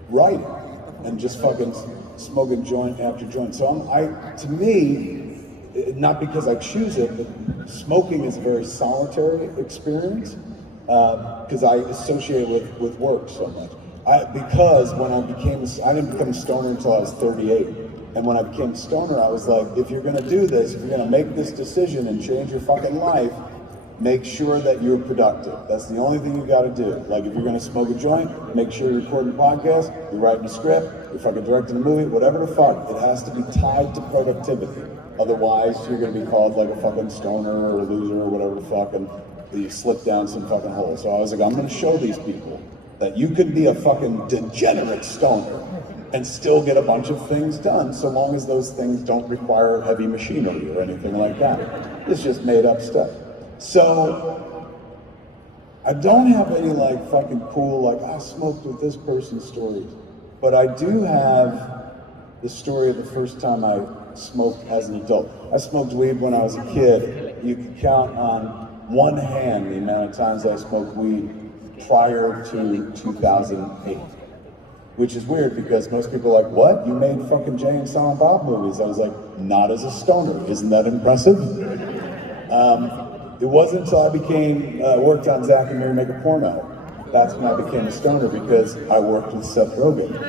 writing and just fucking smoking joint after joint. So to me, not because I choose it, but smoking is a very solitary experience because I associate it with work so much. Because when I didn't become a stoner until I was 38. And when I became a stoner, I was like, if you're gonna do this, if you're gonna make this decision and change your fucking life, make sure that you're productive. That's the only thing you gotta do. Like if you're gonna smoke a joint, make sure you're recording a podcast, you're writing a script, you're fucking directing a movie, whatever the fuck. It has to be tied to productivity. Otherwise, you're gonna be called like a fucking stoner or a loser or whatever the fuck, and you slip down some fucking hole. So I was like, I'm gonna show these people that you can be a fucking degenerate stoner and still get a bunch of things done, so long as those things don't require heavy machinery or anything like that. It's just made up stuff. So, I don't have any like fucking cool, like I smoked with this person's stories, but I do have the story of the first time I smoked as an adult. I smoked weed when I was a kid. You could count on one hand the amount of times I smoked weed prior to 2008. Which is weird because most people are like, what? You made fucking Jay and Silent Bob movies. I was like, not as a stoner. Isn't that impressive? It wasn't until I worked on Zack and Mary Make a Porno. That's when I became a stoner because I worked with Seth Rogen.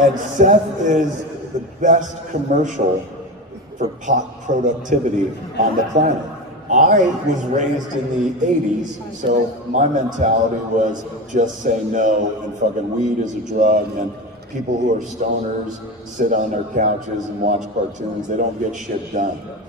And Seth is the best commercial for pot productivity on the planet. I was raised in the 80s, so my mentality was just say no, and fucking weed is a drug, and people who are stoners sit on their couches and watch cartoons. They don't get shit done.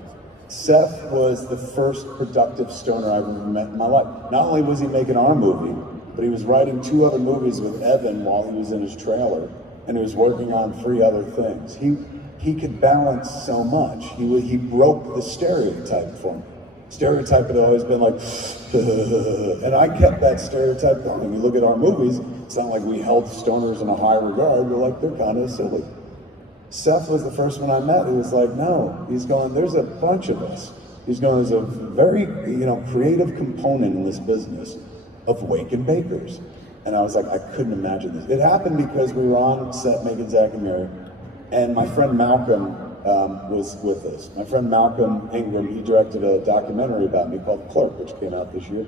Seth was the first productive stoner I've ever met in my life. Not only was he making our movie, but he was writing 2 other movies with Evan while he was in his trailer, and he was working on 3 other things. He could balance so much. He broke the stereotype for me. Stereotype had always been like, and I kept that stereotype going. You look at our movies, it's not like we held stoners in a high regard. We're like, they're kind of silly. Seth was the first one I met who was like, no. He's going, there's a bunch of us. He's going, there's a very, creative component in this business of waking bakers. And I was like, I couldn't imagine this. It happened because we were on set making Zack and Mary, and my friend Malcolm was with us. My friend Malcolm Ingram, he directed a documentary about me called Clerk, which came out this year.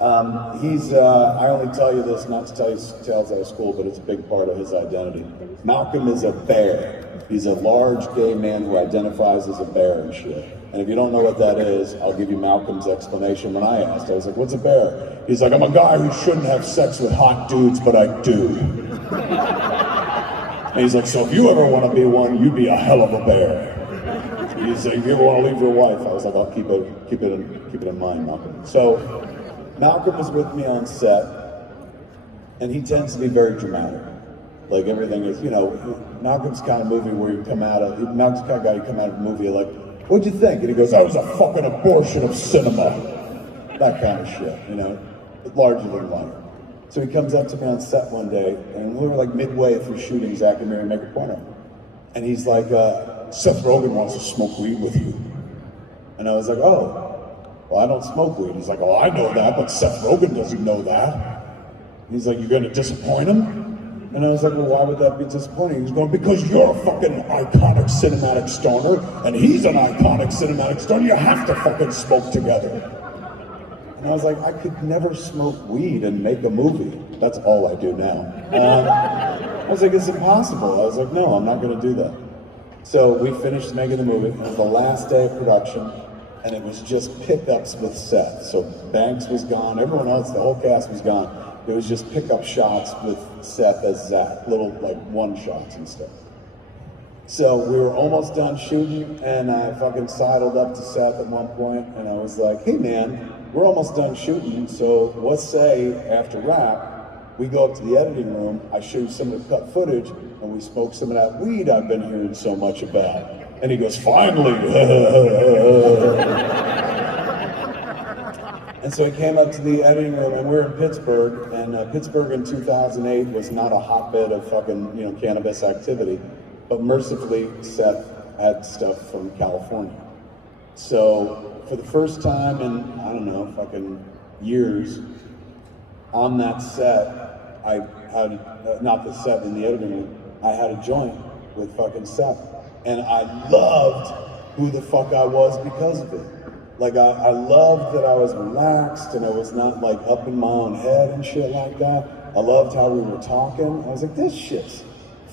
I only tell you this not to tell you tales out of school, but it's a big part of his identity. Malcolm is a bear. He's a large gay man who identifies as a bear and shit. And if you don't know what that is, I'll give you Malcolm's explanation. When I asked, I was like, what's a bear? He's like, I'm a guy who shouldn't have sex with hot dudes, but I do. And he's like, so if you ever want to be one, you'd be a hell of a bear. He's like, if you ever want to leave your wife, I was like, I'll keep it in mind, Malcolm. So Malcolm was with me on set, and he tends to be very dramatic. Like everything is, Malcolm's kind of movie where Malcolm's kind of guy you come out of a movie like, what'd you think? And he goes, that was a fucking abortion of cinema. That kind of shit, larger than life. So he comes up to me on set one day, and we were like midway through shooting Zack and Mary Make a Porno. And he's like, Seth Rogen wants to smoke weed with you. And I was like, oh, well, I don't smoke weed. He's like, oh, I know that, but Seth Rogen doesn't know that. And he's like, you're gonna disappoint him? And I was like, well, why would that be disappointing? He's going, because you're a fucking iconic cinematic stoner, and he's an iconic cinematic stoner. You have to fucking smoke together. And I was like, I could never smoke weed and make a movie. That's all I do now. I was like, it's impossible. I was like, no, I'm not gonna do that. So we finished making the movie. It was the last day of production, and it was just pickups with Seth. So Banks was gone, everyone else, the whole cast was gone. It was just pickup shots with Seth as Zack, little like one shots and stuff. So we were almost done shooting, and I fucking sidled up to Seth at one point, and I was like, hey man, we're almost done shooting, so let's say after wrap, we go up to the editing room, I shoot some of the cut footage, and we smoke some of that weed I've been hearing so much about. And he goes, finally! And so he came up to the editing room, and we're in Pittsburgh, and Pittsburgh in 2008 was not a hotbed of fucking, cannabis activity, but mercifully, Seth had stuff from California. So, for the first time in, I don't know, fucking years, on that set, I had, not the set, in the editing room, I had a joint with fucking Seth. And I loved who the fuck I was because of it. Like, I loved that I was relaxed and I was not like up in my own head and shit like that. I loved how we were talking. I was like, this shit's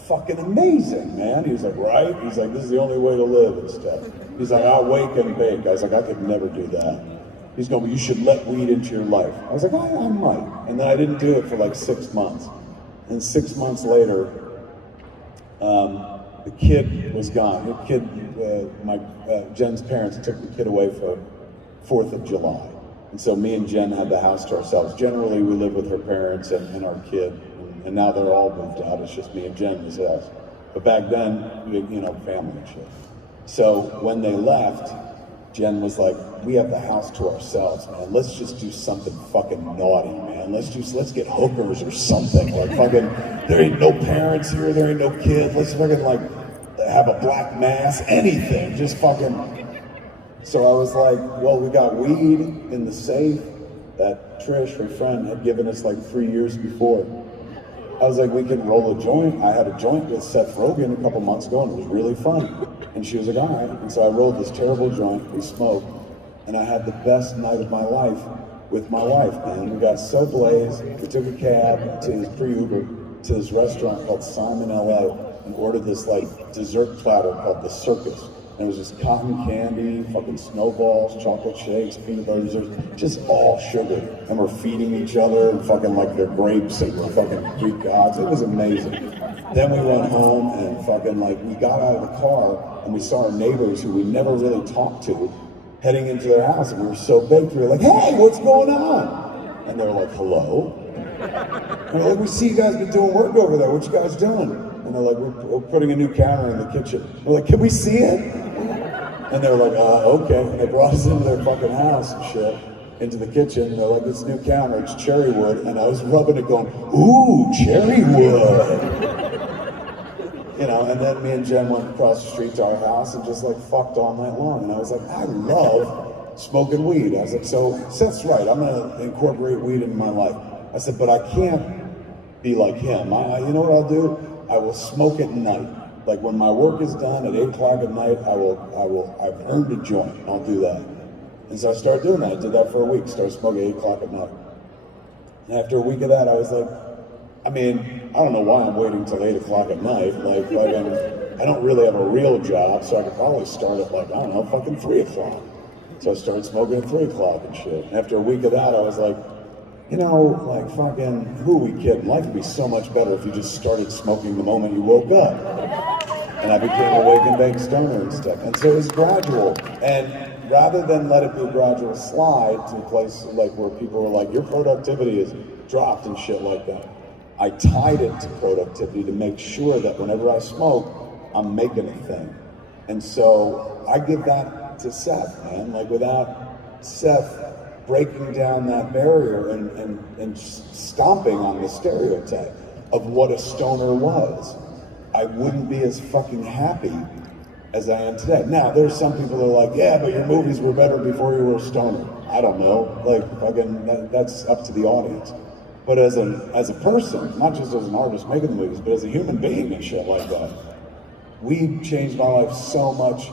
fucking amazing, man. He was like, right? He's like, this is the only way to live and stuff. He's like, I'll wake and bake. I was like, I could never do that. He's going, well, you should let weed into your life. I was like, I might. And then I didn't do it for like 6 months. And 6 months later, the kid was gone. The kid, Jen's parents took the kid away for 4th of July. And so me and Jen had the house to ourselves. Generally, we live with her parents and our kid. And now they're all moved out. It's just me and Jen in this house. But back then, you know, family and shit. So when they left, Jen was like, we have the house to ourselves, man. Let's just do something fucking naughty, man. Let's get hookers or something. Like fucking, there ain't no parents here, there ain't no kids. Let's fucking like have a black mass, anything. Just fucking. So I was like, well, we got weed in the safe that Trish, her friend, had given us like 3 years before. I was like, we could roll a joint. I had a joint with Seth Rogen a couple months ago and it was really fun. And she was like, all right. And so I rolled this terrible joint, we smoked, and I had the best night of my life with my wife, man. We got so blazed, we took a cab to his pre-Uber to this restaurant called Simon LA and ordered this like dessert platter called The Circus. And it was just cotton candy, fucking snowballs, chocolate shakes, peanut butter desserts, just all sugar. And we're feeding each other and fucking like they're grapes and we're fucking Greek gods. It was amazing. Then we went home and fucking like, we got out of the car and we saw our neighbors who we never really talked to heading into their house. And we were so baked, we were like, hey, what's going on? And they were like, hello? And we're like, we see you guys been doing work over there. What you guys doing? And they're like, we're putting a new counter in the kitchen. We're like, can we see it? And they were like, okay. And they brought us into their fucking house and shit, into the kitchen. They're like, this new counter, it's cherry wood. And I was rubbing it going, ooh, cherry wood. You know, and then me and Jen went across the street to our house and just like fucked all night long. And I was like, I love smoking weed. I was like, so Seth's right, I'm gonna incorporate weed into my life. I said, but I can't be like him. You know what I'll do? I will smoke at night. Like when my work is done at 8 o'clock at night, I've earned a joint. I'll do that. And so I started doing that. I did that for a week. Started smoking at 8 o'clock at night. And after a week of that, I was like, I mean, I don't know why I'm waiting till 8 o'clock at night. Like I don't really have a real job, so I could probably start at like, I don't know, fucking 3 o'clock. So I started smoking at 3 o'clock and shit. And after a week of that, I was like, you know, like fucking, who are we kidding? Life would be so much better if you just started smoking the moment you woke up. And I became a wake and bake stoner and stuff. And so it was gradual. And rather than let it be a gradual slide to a place like where people were like, your productivity is dropped and shit like that, I tied it to productivity to make sure that whenever I smoke, I'm making a thing. And so I give that to Seth, man. Like without Seth breaking down that barrier and stomping on the stereotype of what a stoner was, I wouldn't be as fucking happy as I am today. Now, there's some people that are like, yeah, but your movies were better before you were a stoner. I don't know. Like, fucking, that's up to the audience. But as a person, not just as an artist making the movies, but as a human being and shit like that, weed changed my life so much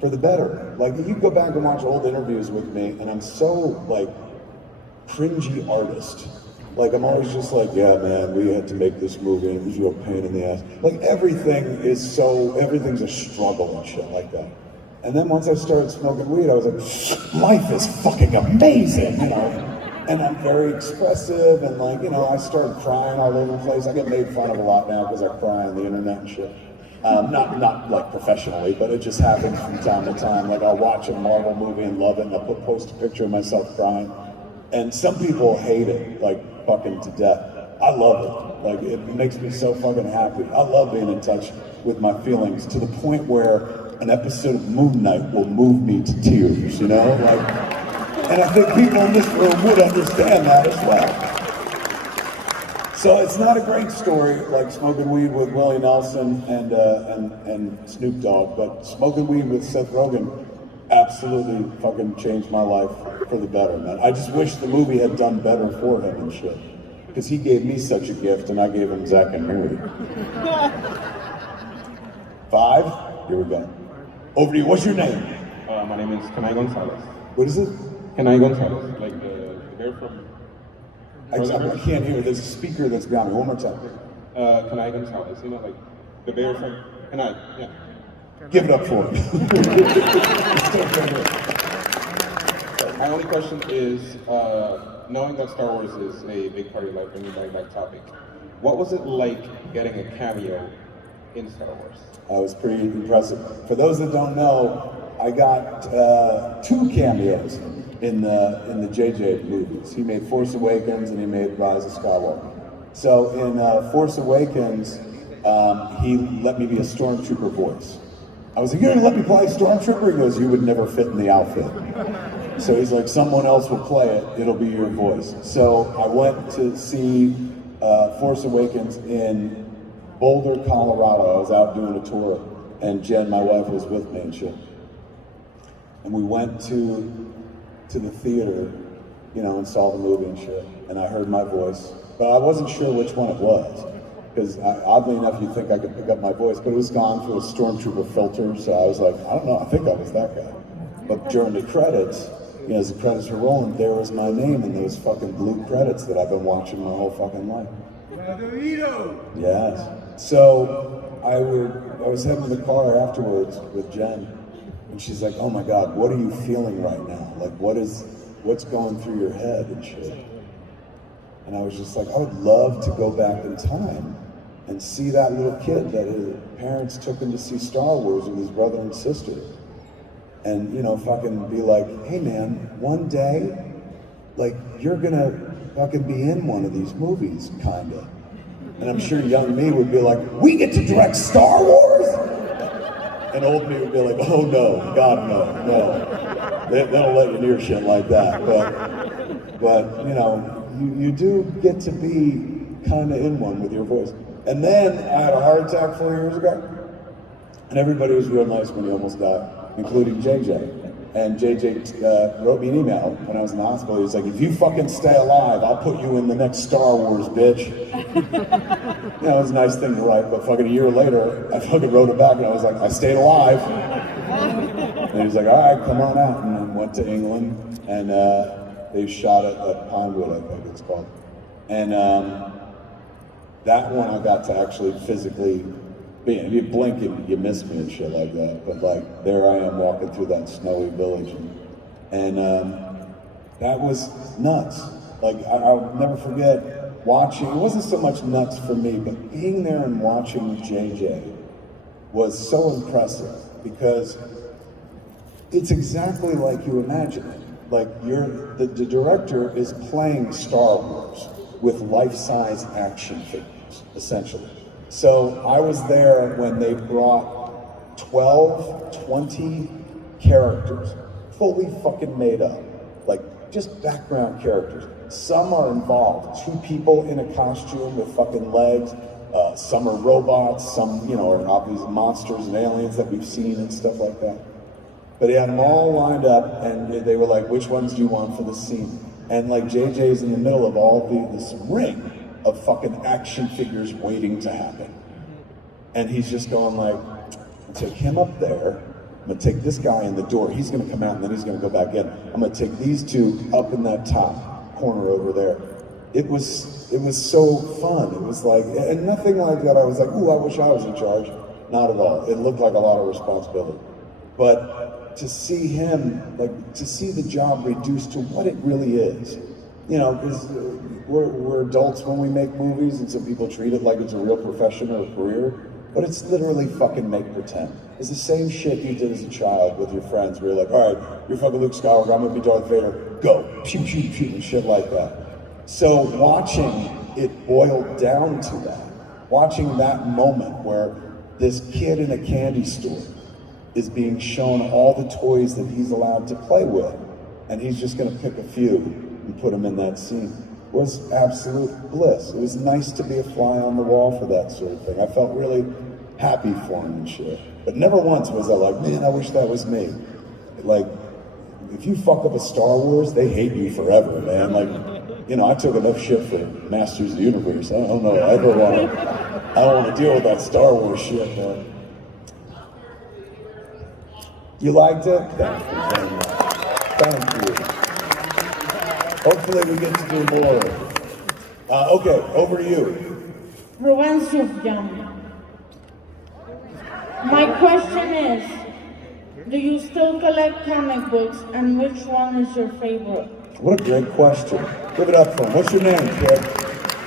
for the better. Like, you go back and watch old interviews with me, and I'm so, like, cringy artist. Like, I'm always just like, yeah, man, we had to make this movie, and it was a real pain in the ass. Like, everything's a struggle and shit like that. And then once I started smoking weed, I was like, life is fucking amazing, you know? And I'm very expressive, and like, you know, I started crying all over the place. I get made fun of a lot now because I cry on the internet and shit. Not like professionally, but it just happens from time to time. Like I'll watch a Marvel movie and love it, and I'll post a picture of myself crying. And some people hate it, like fucking to death. I love it. Like it makes me so fucking happy. I love being in touch with my feelings to the point where an episode of Moon Knight will move me to tears, you know? Like, and I think people in this room would understand that as well. So it's not a great story like smoking weed with Willie Nelson and Snoop Dogg, but smoking weed with Seth Rogen absolutely fucking changed my life for the better, man. I just wish the movie had done better for him and shit. Because he gave me such a gift and I gave him Zack and Miri. 5? Here we go. Over to you. What's your name? My name is Kenai Gonzalez. What is it? Kenai Gonzalez, like the bear from... I can't hear. There's a speaker that's behind me. One more time. Kenai Gonzalez, you know, like the bear from... Kenai, yeah. Give it up for him. My only question is, knowing that Star Wars is a big part of your life and you're going back topic, what was it like getting a cameo in Star Wars? It was pretty impressive. For those that don't know, I got 2 cameos in the JJ movies. He made Force Awakens and he made Rise of Skywalker. So in Force Awakens, he let me be a stormtrooper voice. I was like, you're gonna let me play a stormtrooper? He goes, you would never fit in the outfit. So he's like, someone else will play it, it'll be your voice. So I went to see Force Awakens in Boulder, Colorado. I was out doing a tour, and Jen, my wife, was with me and shit. And we went to the theater, you know, and saw the movie and shit. And I heard my voice, but I wasn't sure which one it was. Because oddly enough, you'd think I could pick up my voice, but it was gone through a stormtrooper filter. So I was like, I don't know, I think I was that guy. But during the credits, you know, as the credits were rolling, there was my name in those fucking blue credits that I've been watching my whole fucking life. Yes. So I was heading in the car afterwards with Jen, and she's like, oh my God, what are you feeling right now? Like, what's going through your head and shit? And I was just like, I would love to go back in time and see that little kid that his parents took him to see Star Wars with his brother and sister. And, you know, fucking be like, hey man, one day, like, you're gonna fucking be in one of these movies, kinda. And I'm sure young me would be like, we get to direct Star Wars? And old me would be like, oh no, God no. They don't let you near shit like that. But you know, you do get to be kinda in one with your voice. And then I had a heart attack 4 years ago, and everybody was real nice when he almost died, including JJ. And JJ wrote me an email when I was in the hospital. He was like, if you fucking stay alive, I'll put you in the next Star Wars, bitch. You know, it was a nice thing to write, but fucking a year later, I fucking wrote it back and I was like, I stayed alive. And he was like, all right, come on out. And then went to England, and they shot it at Pinewood, I think it's called. And that one I got to actually physically be in. If you blink, you miss me and shit like that. But like, there I am walking through that snowy village. And that was nuts. Like, I'll never forget watching, it wasn't so much nuts for me, but being there and watching JJ was so impressive, because it's exactly like you imagine it. Like, the director is playing Star Wars with life-size action figures, essentially. So I was there when they brought 20 characters, fully fucking made up, like just background characters. Some are involved, 2 people in a costume with fucking legs, some are robots, some, you know, are obviously monsters and aliens that we've seen and stuff like that. But he had them all lined up, and they were like, which ones do you want for the scene? And like, JJ's in the middle of all this ring of fucking action figures waiting to happen. And he's just going like, I'll take him up there, I'm gonna take this guy in the door, he's gonna come out and then he's gonna go back in. I'm gonna take these 2 up in that top corner over there. It was so fun. It was like, and nothing like that I was like, ooh, I wish I was in charge. Not at all. It looked like a lot of responsibility. But to see him, like, to see the job reduced to what it really is. You know, because we're adults when we make movies, and some people treat it like it's a real profession or a career, but it's literally fucking make pretend. It's the same shit you did as a child with your friends, where you're like, all right, you're fucking Luke Skywalker, I'm gonna be Darth Vader, go, pew, pew, pew, and shit like that. So watching it boil down to that, watching that moment where this kid in a candy store is being shown all the toys that he's allowed to play with, and he's just gonna pick a few and put them in that scene, was absolute bliss. It was nice to be a fly on the wall for that sort of thing. I felt really happy for him and shit. But never once was I like, man, I wish that was me. Like, if you fuck up a Star Wars, they hate you forever, man. Like, you know, I took enough shit for Masters of the Universe. I don't know, I don't want to deal with that Star Wars shit, man. You liked it? Thank you very much. Thank you. Hopefully we get to do more. Okay, over to you. Ruben Sufjan. My question is, do you still collect comic books, and which one is your favorite? What a great question. Give it up for him. What's your name, kid?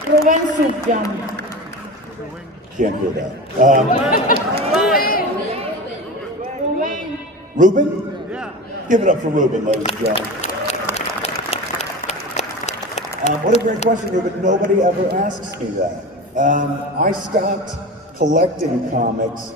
Ruben Subjan. Can't hear that. Ruben. Ruben? Yeah. Give it up for Ruben, ladies and gentlemen. What a great question, Ruben. Nobody ever asks me that. I stopped collecting comics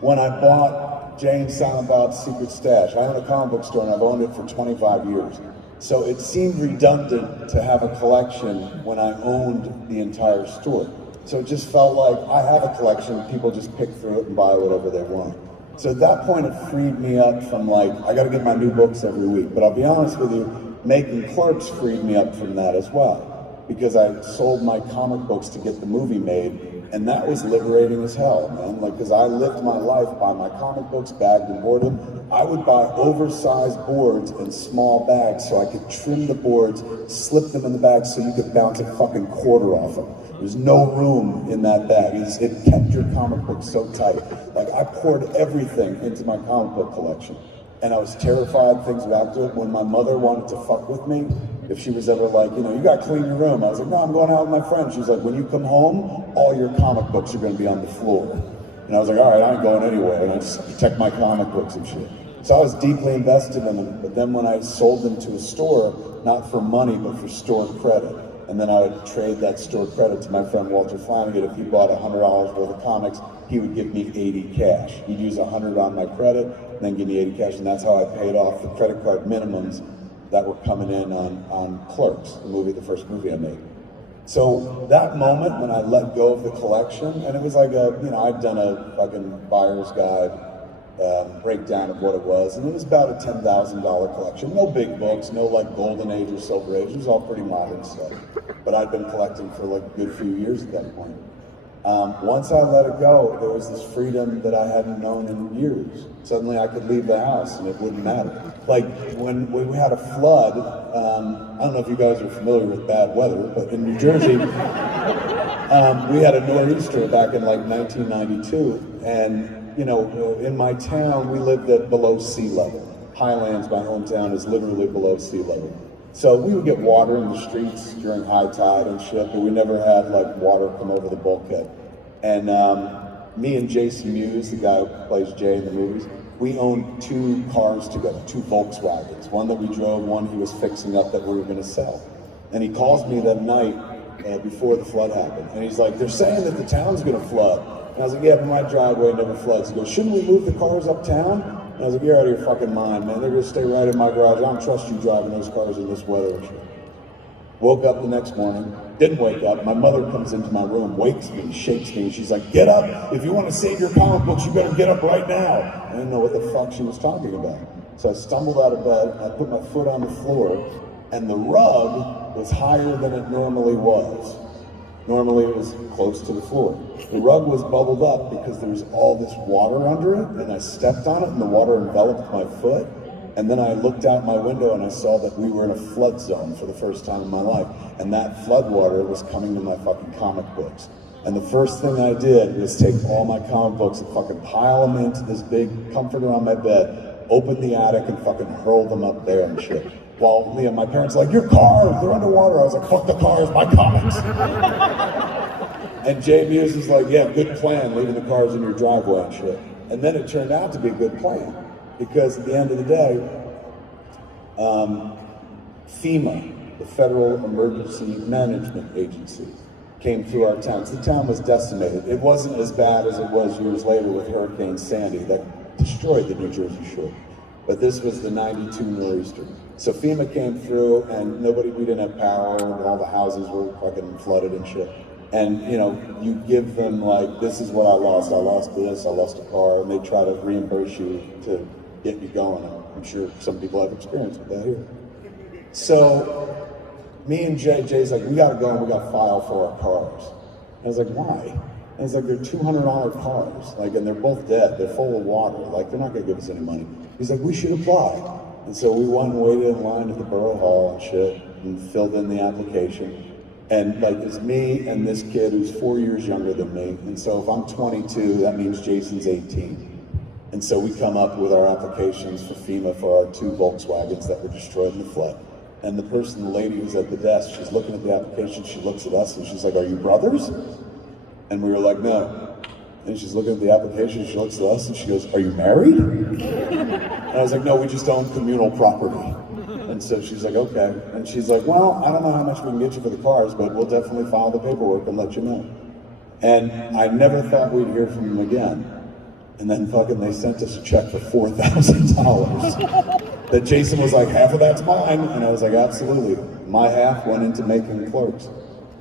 when I bought Jay and Silent Bob's Secret Stash. I own a comic book store and I've owned it for 25 years. So it seemed redundant to have a collection when I owned the entire store. So it just felt like I have a collection, people just pick through it and buy whatever they want. So at that point it freed me up from like, I gotta get my new books every week. But I'll be honest with you, making Clerks freed me up from that as well. Because I sold my comic books to get the movie made, and that was liberating as hell, man. Like, because I lived my life by my comic books, bagged and boarded. I would buy oversized boards in small bags so I could trim the boards, slip them in the bag so you could bounce a fucking quarter off them. There's no room in that bag. It kept your comic book so tight. Like, I poured everything into my comic book collection. And I was terrified things would happen to it. When my mother wanted to fuck with me, if she was ever like, you know, you gotta clean your room. I was like, no, I'm going out with my friends. She was like, when you come home, all your comic books are gonna be on the floor. And I was like, all right, I ain't going anywhere. And I just protect my comic books and shit. So I was deeply invested in them. But then when I sold them to a store, not for money, but for store credit. And then I would trade that store credit to my friend Walter Flanagan. If he bought $100 worth of comics, he would give me 80 cash. He'd use 100 on my credit, and then give me 80 cash, and that's how I paid off the credit card minimums that were coming in on Clerks, the first movie I made. So that moment when I let go of the collection, and it was like I'd done a fucking buyer's guide breakdown of what it was, and it was about a $10,000 collection. No big books, no like golden age or silver age, it was all pretty modern stuff. But I'd been collecting for like a good few years at that point. Once I let it go, there was this freedom that I hadn't known in years. Suddenly I could leave the house and it wouldn't matter. Like when we had a flood, I don't know if you guys are familiar with bad weather, but in New Jersey, we had a nor'easter back in like 1992, and you know, in my town, we lived at below sea level. Highlands, my hometown, is literally below sea level. So we would get water in the streets during high tide and shit, but we never had like water come over the bulkhead. And me and Jason Mewes, the guy who plays Jay in the movies, we owned 2 cars together, 2 Volkswagens. One that we drove, one he was fixing up that we were gonna sell. And he calls me that night before the flood happened. And he's like, they're saying that the town's gonna flood. And I was like, yeah, but my driveway never floods. He goes, shouldn't we move the cars uptown? And I was like, you're out of your fucking mind, man. They're gonna stay right in my garage. I don't trust you driving those cars in this weather and shit. Woke up the next morning, didn't wake up. My mother comes into my room, wakes me, shakes me, and she's like, get up. If you want to save your comic books, you better get up right now. I didn't know what the fuck she was talking about. So I stumbled out of bed, I put my foot on the floor, and the rug was higher than it normally was. Normally it was close to the floor. The rug was bubbled up because there was all this water under it, and I stepped on it and the water enveloped my foot. And then I looked out my window and I saw that we were in a flood zone for the first time in my life. And that flood water was coming to my fucking comic books. And the first thing I did was take all my comic books and fucking pile them into this big comforter on my bed, open the attic and fucking hurl them up there and shit. While my parents were like, your cars, they're underwater. I was like, fuck the cars, my comics. And Jay Mewes was like, yeah, good plan, leaving the cars in your driveway and shit. And then it turned out to be a good plan. Because at the end of the day, FEMA, the Federal Emergency Management Agency, came through our town. So the town was decimated. It wasn't as bad as it was years later with Hurricane Sandy that destroyed the New Jersey shore. But this was the 92 nor'easter. So FEMA came through and we didn't have power and all the houses were fucking flooded and shit. And you know, you give them like, this is what I lost this, I lost a car, and they try to reimburse you to get you going. I'm sure some people have experience with that here. So me and Jay's like, we gotta go and we gotta file for our cars. And I was like, why? And he's like, they're $200 cars, like, and they're both dead, they're full of water, like, they're not gonna give us any money. He's like, we should apply. And so we went and waited in line at the borough hall and shit, and filled in the application. And like, it's me and this kid who's 4 years younger than me. And so if I'm 22, that means Jason's 18. And so we come up with our applications for FEMA for our 2 Volkswagens that were destroyed in the flood. And the lady who's at the desk, she's looking at the application, she looks at us and she's like, "Are you brothers?" And we were like, "No." And she's looking at the application, she looks at us and she goes, "Are you married?" And I was like, "No, we just own communal property." And so she's like, "Okay." And she's like, "Well, I don't know how much we can get you for the cars, but we'll definitely file the paperwork and let you know." And I never thought we'd hear from them again. And then fucking they sent us a check for $4,000 that Jason was like, "Half of that's mine." And I was like, "Absolutely." My half went into making Clerks.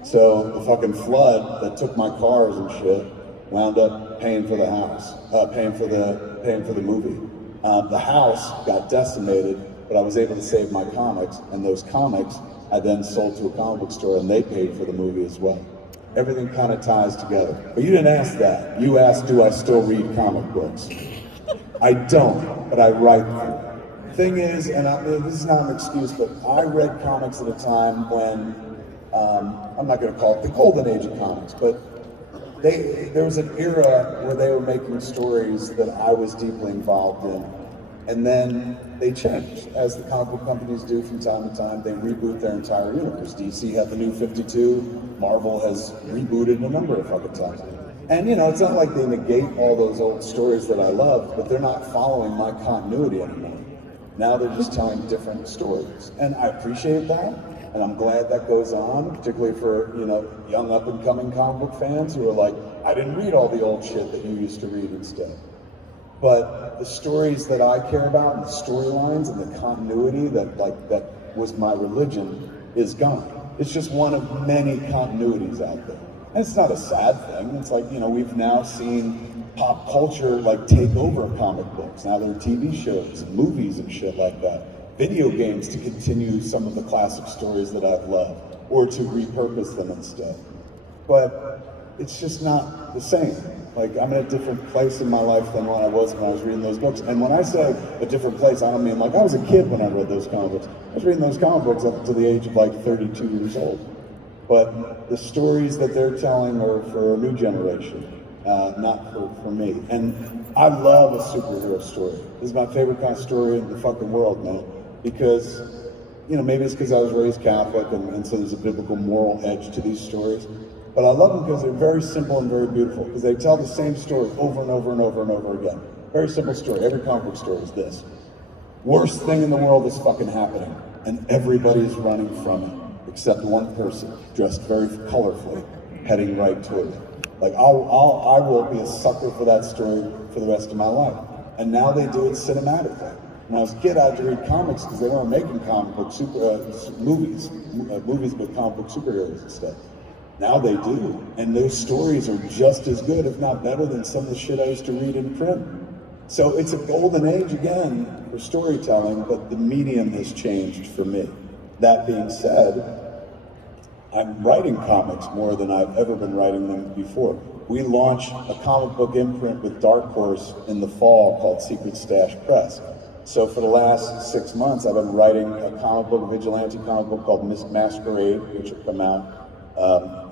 So the fucking flood that took my cars and shit wound up paying for the house, paying for the movie. The house got decimated, but I was able to save my comics, and those comics I then sold to a comic book store, and they paid for the movie as well. Everything kind of ties together. But you didn't ask that. You asked, do I still read comic books? I don't, but I write them. The thing is, and this is not an excuse, but I read comics at a time when, I'm not going to call it the golden age of comics, but there was an era where they were making stories that I was deeply involved in. And then they changed, as the comic book companies do from time to time. They reboot their entire universe. DC had the New 52, Marvel has rebooted a number of fucking times. And you know, it's not like they negate all those old stories that I loved, but they're not following my continuity anymore. Now they're just telling different stories. And I appreciate that, and I'm glad that goes on, particularly for, you know, young up-and-coming comic book fans who are like, "I didn't read all the old shit that you used to read instead." But the stories that I care about, and the storylines and the continuity that was my religion is gone. It's just one of many continuities out there. And it's not a sad thing. It's like, you know, we've now seen pop culture like take over comic books. Now there are TV shows and movies and shit like that. Video games to continue some of the classic stories that I've loved, or to repurpose them instead. But it's just not the same. Like, I'm in a different place in my life than when I was reading those books. And when I say a different place, I don't mean like I was a kid when I read those comic books. I was reading those comic books up to the age of like 32 years old. But the stories that they're telling are for a new generation, not for me. And I love a superhero story. This is my favorite kind of story in the fucking world, man. Because, you know, maybe it's because I was raised Catholic and so there's a biblical moral edge to these stories. But I love them because they're very simple and very beautiful, because they tell the same story over and over and over and over again. Very simple story. Every comic book story is this. Worst thing in the world is fucking happening, and everybody's running from it, except one person, dressed very colorfully, heading right toward it. Like, I will be a sucker for that story for the rest of my life. And now they do it cinematically. When I was a kid, I had to read comics because they weren't making comic book movies with comic book superheroes instead. Now they do, and those stories are just as good, if not better, than some of the shit I used to read in print. So it's a golden age again for storytelling, but the medium has changed for me. That being said, I'm writing comics more than I've ever been writing them before. We launched a comic book imprint with Dark Horse in the fall called Secret Stash Press. So for the last 6 months, I've been writing a comic book, vigilante comic book called Masquerade, which will come out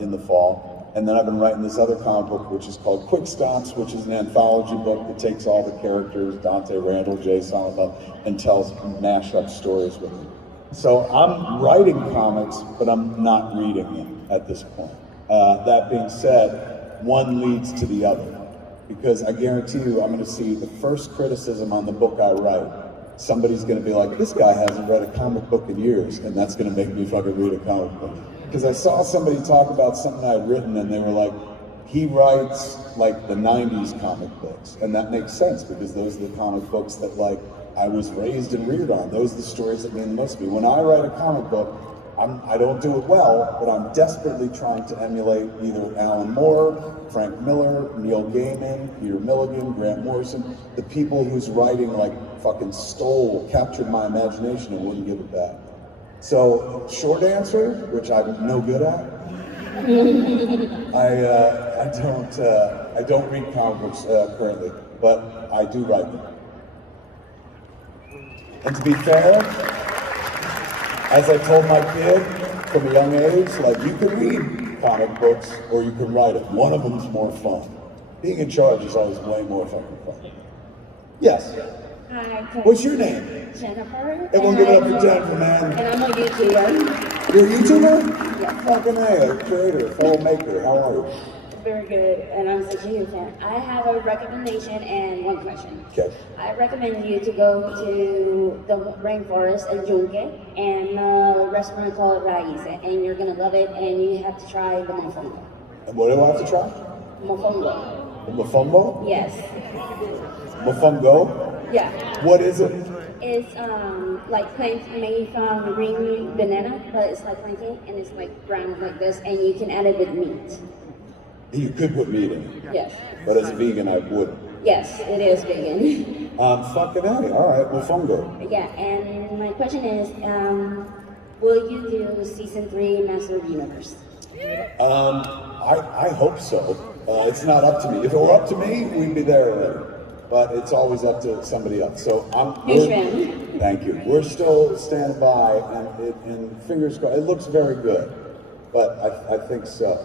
in the fall. And then I've been writing this other comic book, which is called Quick Stops, which is an anthology book that takes all the characters, Dante, Randall, Jay, Silent Bob, and tells mashup stories with them. So I'm writing comics, but I'm not reading them at this point. That being said, one leads to the other. Because I guarantee you, I'm going to see the first criticism on the book I write. Somebody's going to be like, "This guy hasn't read a comic book in years," and that's going to make me fucking read a comic book. Because I saw somebody talk about something I'd written, and they were like, he writes like the 90s comic books. And that makes sense, because those are the comic books that like I was raised and reared on. Those are the stories that mean the most to me. When I write a comic book, I don't do it well, but I'm desperately trying to emulate either Alan Moore, Frank Miller, Neil Gaiman, Peter Milligan, Grant Morrison, the people whose writing like fucking captured my imagination and wouldn't give it back. So, short answer, which I'm no good at, I don't read comic books currently, but I do write them. And to be fair, as I told my kid from a young age, like, you can read comic books or you can write it. One of them's more fun. Being in charge is always way more fucking fun. Yes. Hi, What's your name? Jennifer. Everyone give it up for Jennifer, man. And I'm a YouTuber. You're a YouTuber? Yes. Fucking A, a creator, fellow maker. How are you? Very good, and I'm such a huge fan. I have a recommendation and one question. Okay. I recommend you to go to the rainforest in Yunque and a restaurant called Raíces, and you're gonna love it, and you have to try the mofongo. And what do I have to try? Mofongo. The mofumbo? Yes. Mofungo? Yeah. What is it? It's like plantain made from green banana, but it's like plantain, and it's like brown like this, and you can add it with meat. You could put meat in it. Yes. But as a vegan, I wouldn't. Yes, it is vegan. Fucking A. All right, mofungo. Yeah, and my question is, will you do season 3 Master of the Universe? I hope so. It's not up to me. If it were up to me, we'd be there already. But it's always up to somebody else. So Huge fan. Thank you. We're still standing by, and fingers crossed. It looks very good, but I think so.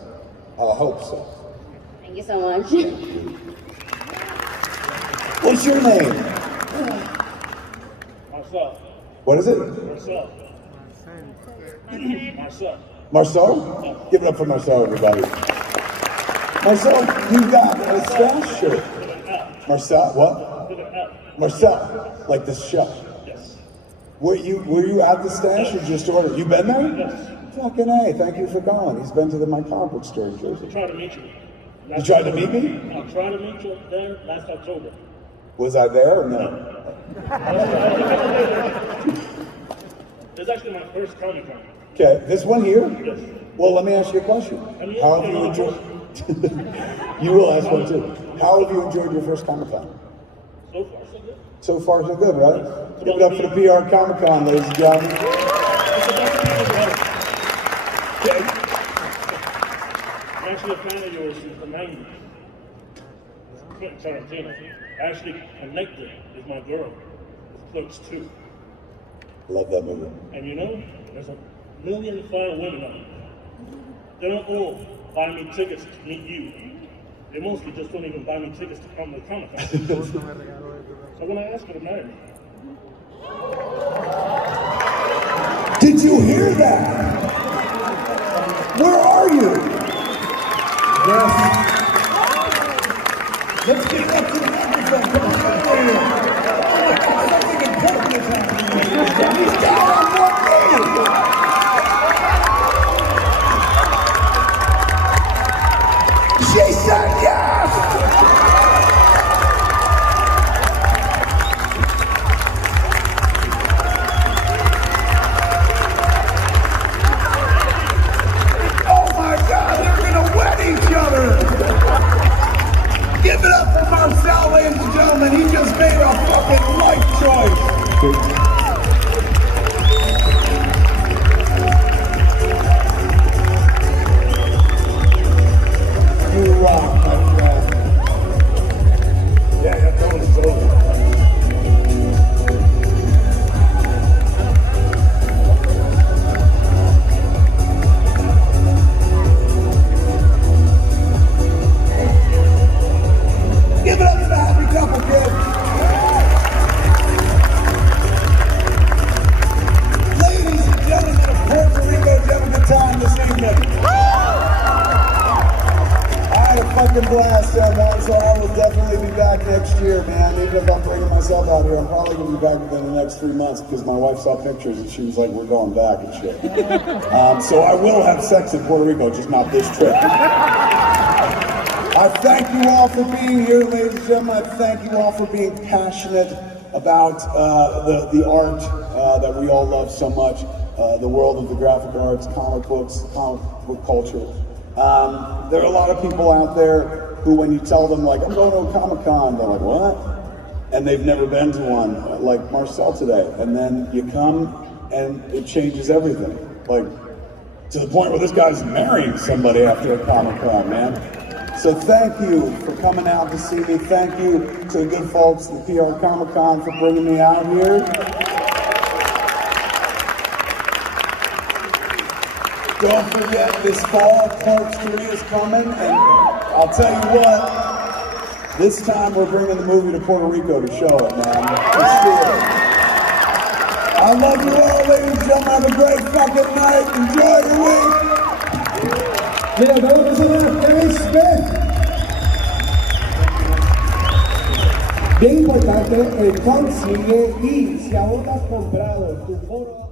I hope so. Thank you so much. What's your name? Myself. What is it? Myself. Myself. Marcel? Give it up for Marcel, everybody. Marcel, you got a stash shirt. Marcel, what? Marcel, like the chef. Yes. Were you at the stash or just ordered? You been there? Yes. Fucking A, thank you for calling. He's been to my comic book store in Jersey. I tried to meet you. You tried to meet me? I tried to meet you there last October. Was I there or no? This is actually my first Comic Con. Okay, this one here? Yes. Well, let me ask you a question. How have you enjoyed? You will ask one too. How have you enjoyed your first Comic Con? So far, so good. So far, so good, right? Give it up for the PR Comic Con, ladies and gentlemen. Okay. I'm actually a fan of yours since the 90s. Quentin Tarantino. I actually connected with my girl with Clerks 2. Love that movie. And you know, there's a million fine women out there. They don't all buy me tickets to meet you. They mostly just don't even buy me tickets to come to Comic Con. So when I ask her to marry me. Did you hear that? Where are you? Yes. Let's get up to the microphone. Come on over here. Something important is happening. He's down on one knee. She said yes. Give it up for Marcel, ladies and gentlemen. He just made a fucking life choice. You rock, my friend. Yeah, that's always over. Give it up for the happy couple, kids. Ladies and gentlemen of Puerto Rico, having a good time this evening. I had a fucking blast, so I will definitely be back next year, man. Even if I'm bringing myself out here, I'm probably going to be back within the next 3 months because my wife saw pictures and she was like, we're going back and shit. So I will have sex in Puerto Rico, just not this trip. I thank you all for being here, ladies and gentlemen. I thank you all for being passionate about the art that we all love so much, the world of the graphic arts, comic books, comic book culture. There are a lot of people out there who, when you tell them, like, I'm going to a Comic Con, they're like, what? And they've never been to one, like Marcel today. And then you come, and it changes everything. Like, to the point where this guy's marrying somebody after a Comic Con, man. So thank you for coming out to see me. Thank you to the good folks at the PR Comic Con for bringing me out here. Don't forget, this fall, Clerks 3 is coming, and I'll tell you what, This time we're bringing the movie to Puerto Rico to show it, man. Let's do it. I love you all, ladies and gentlemen. Have a great fucking night. Enjoy your week. Mira, vamos a ver Kevin Smith. Bien importante, el con sigue y si aún no has comprado tu foro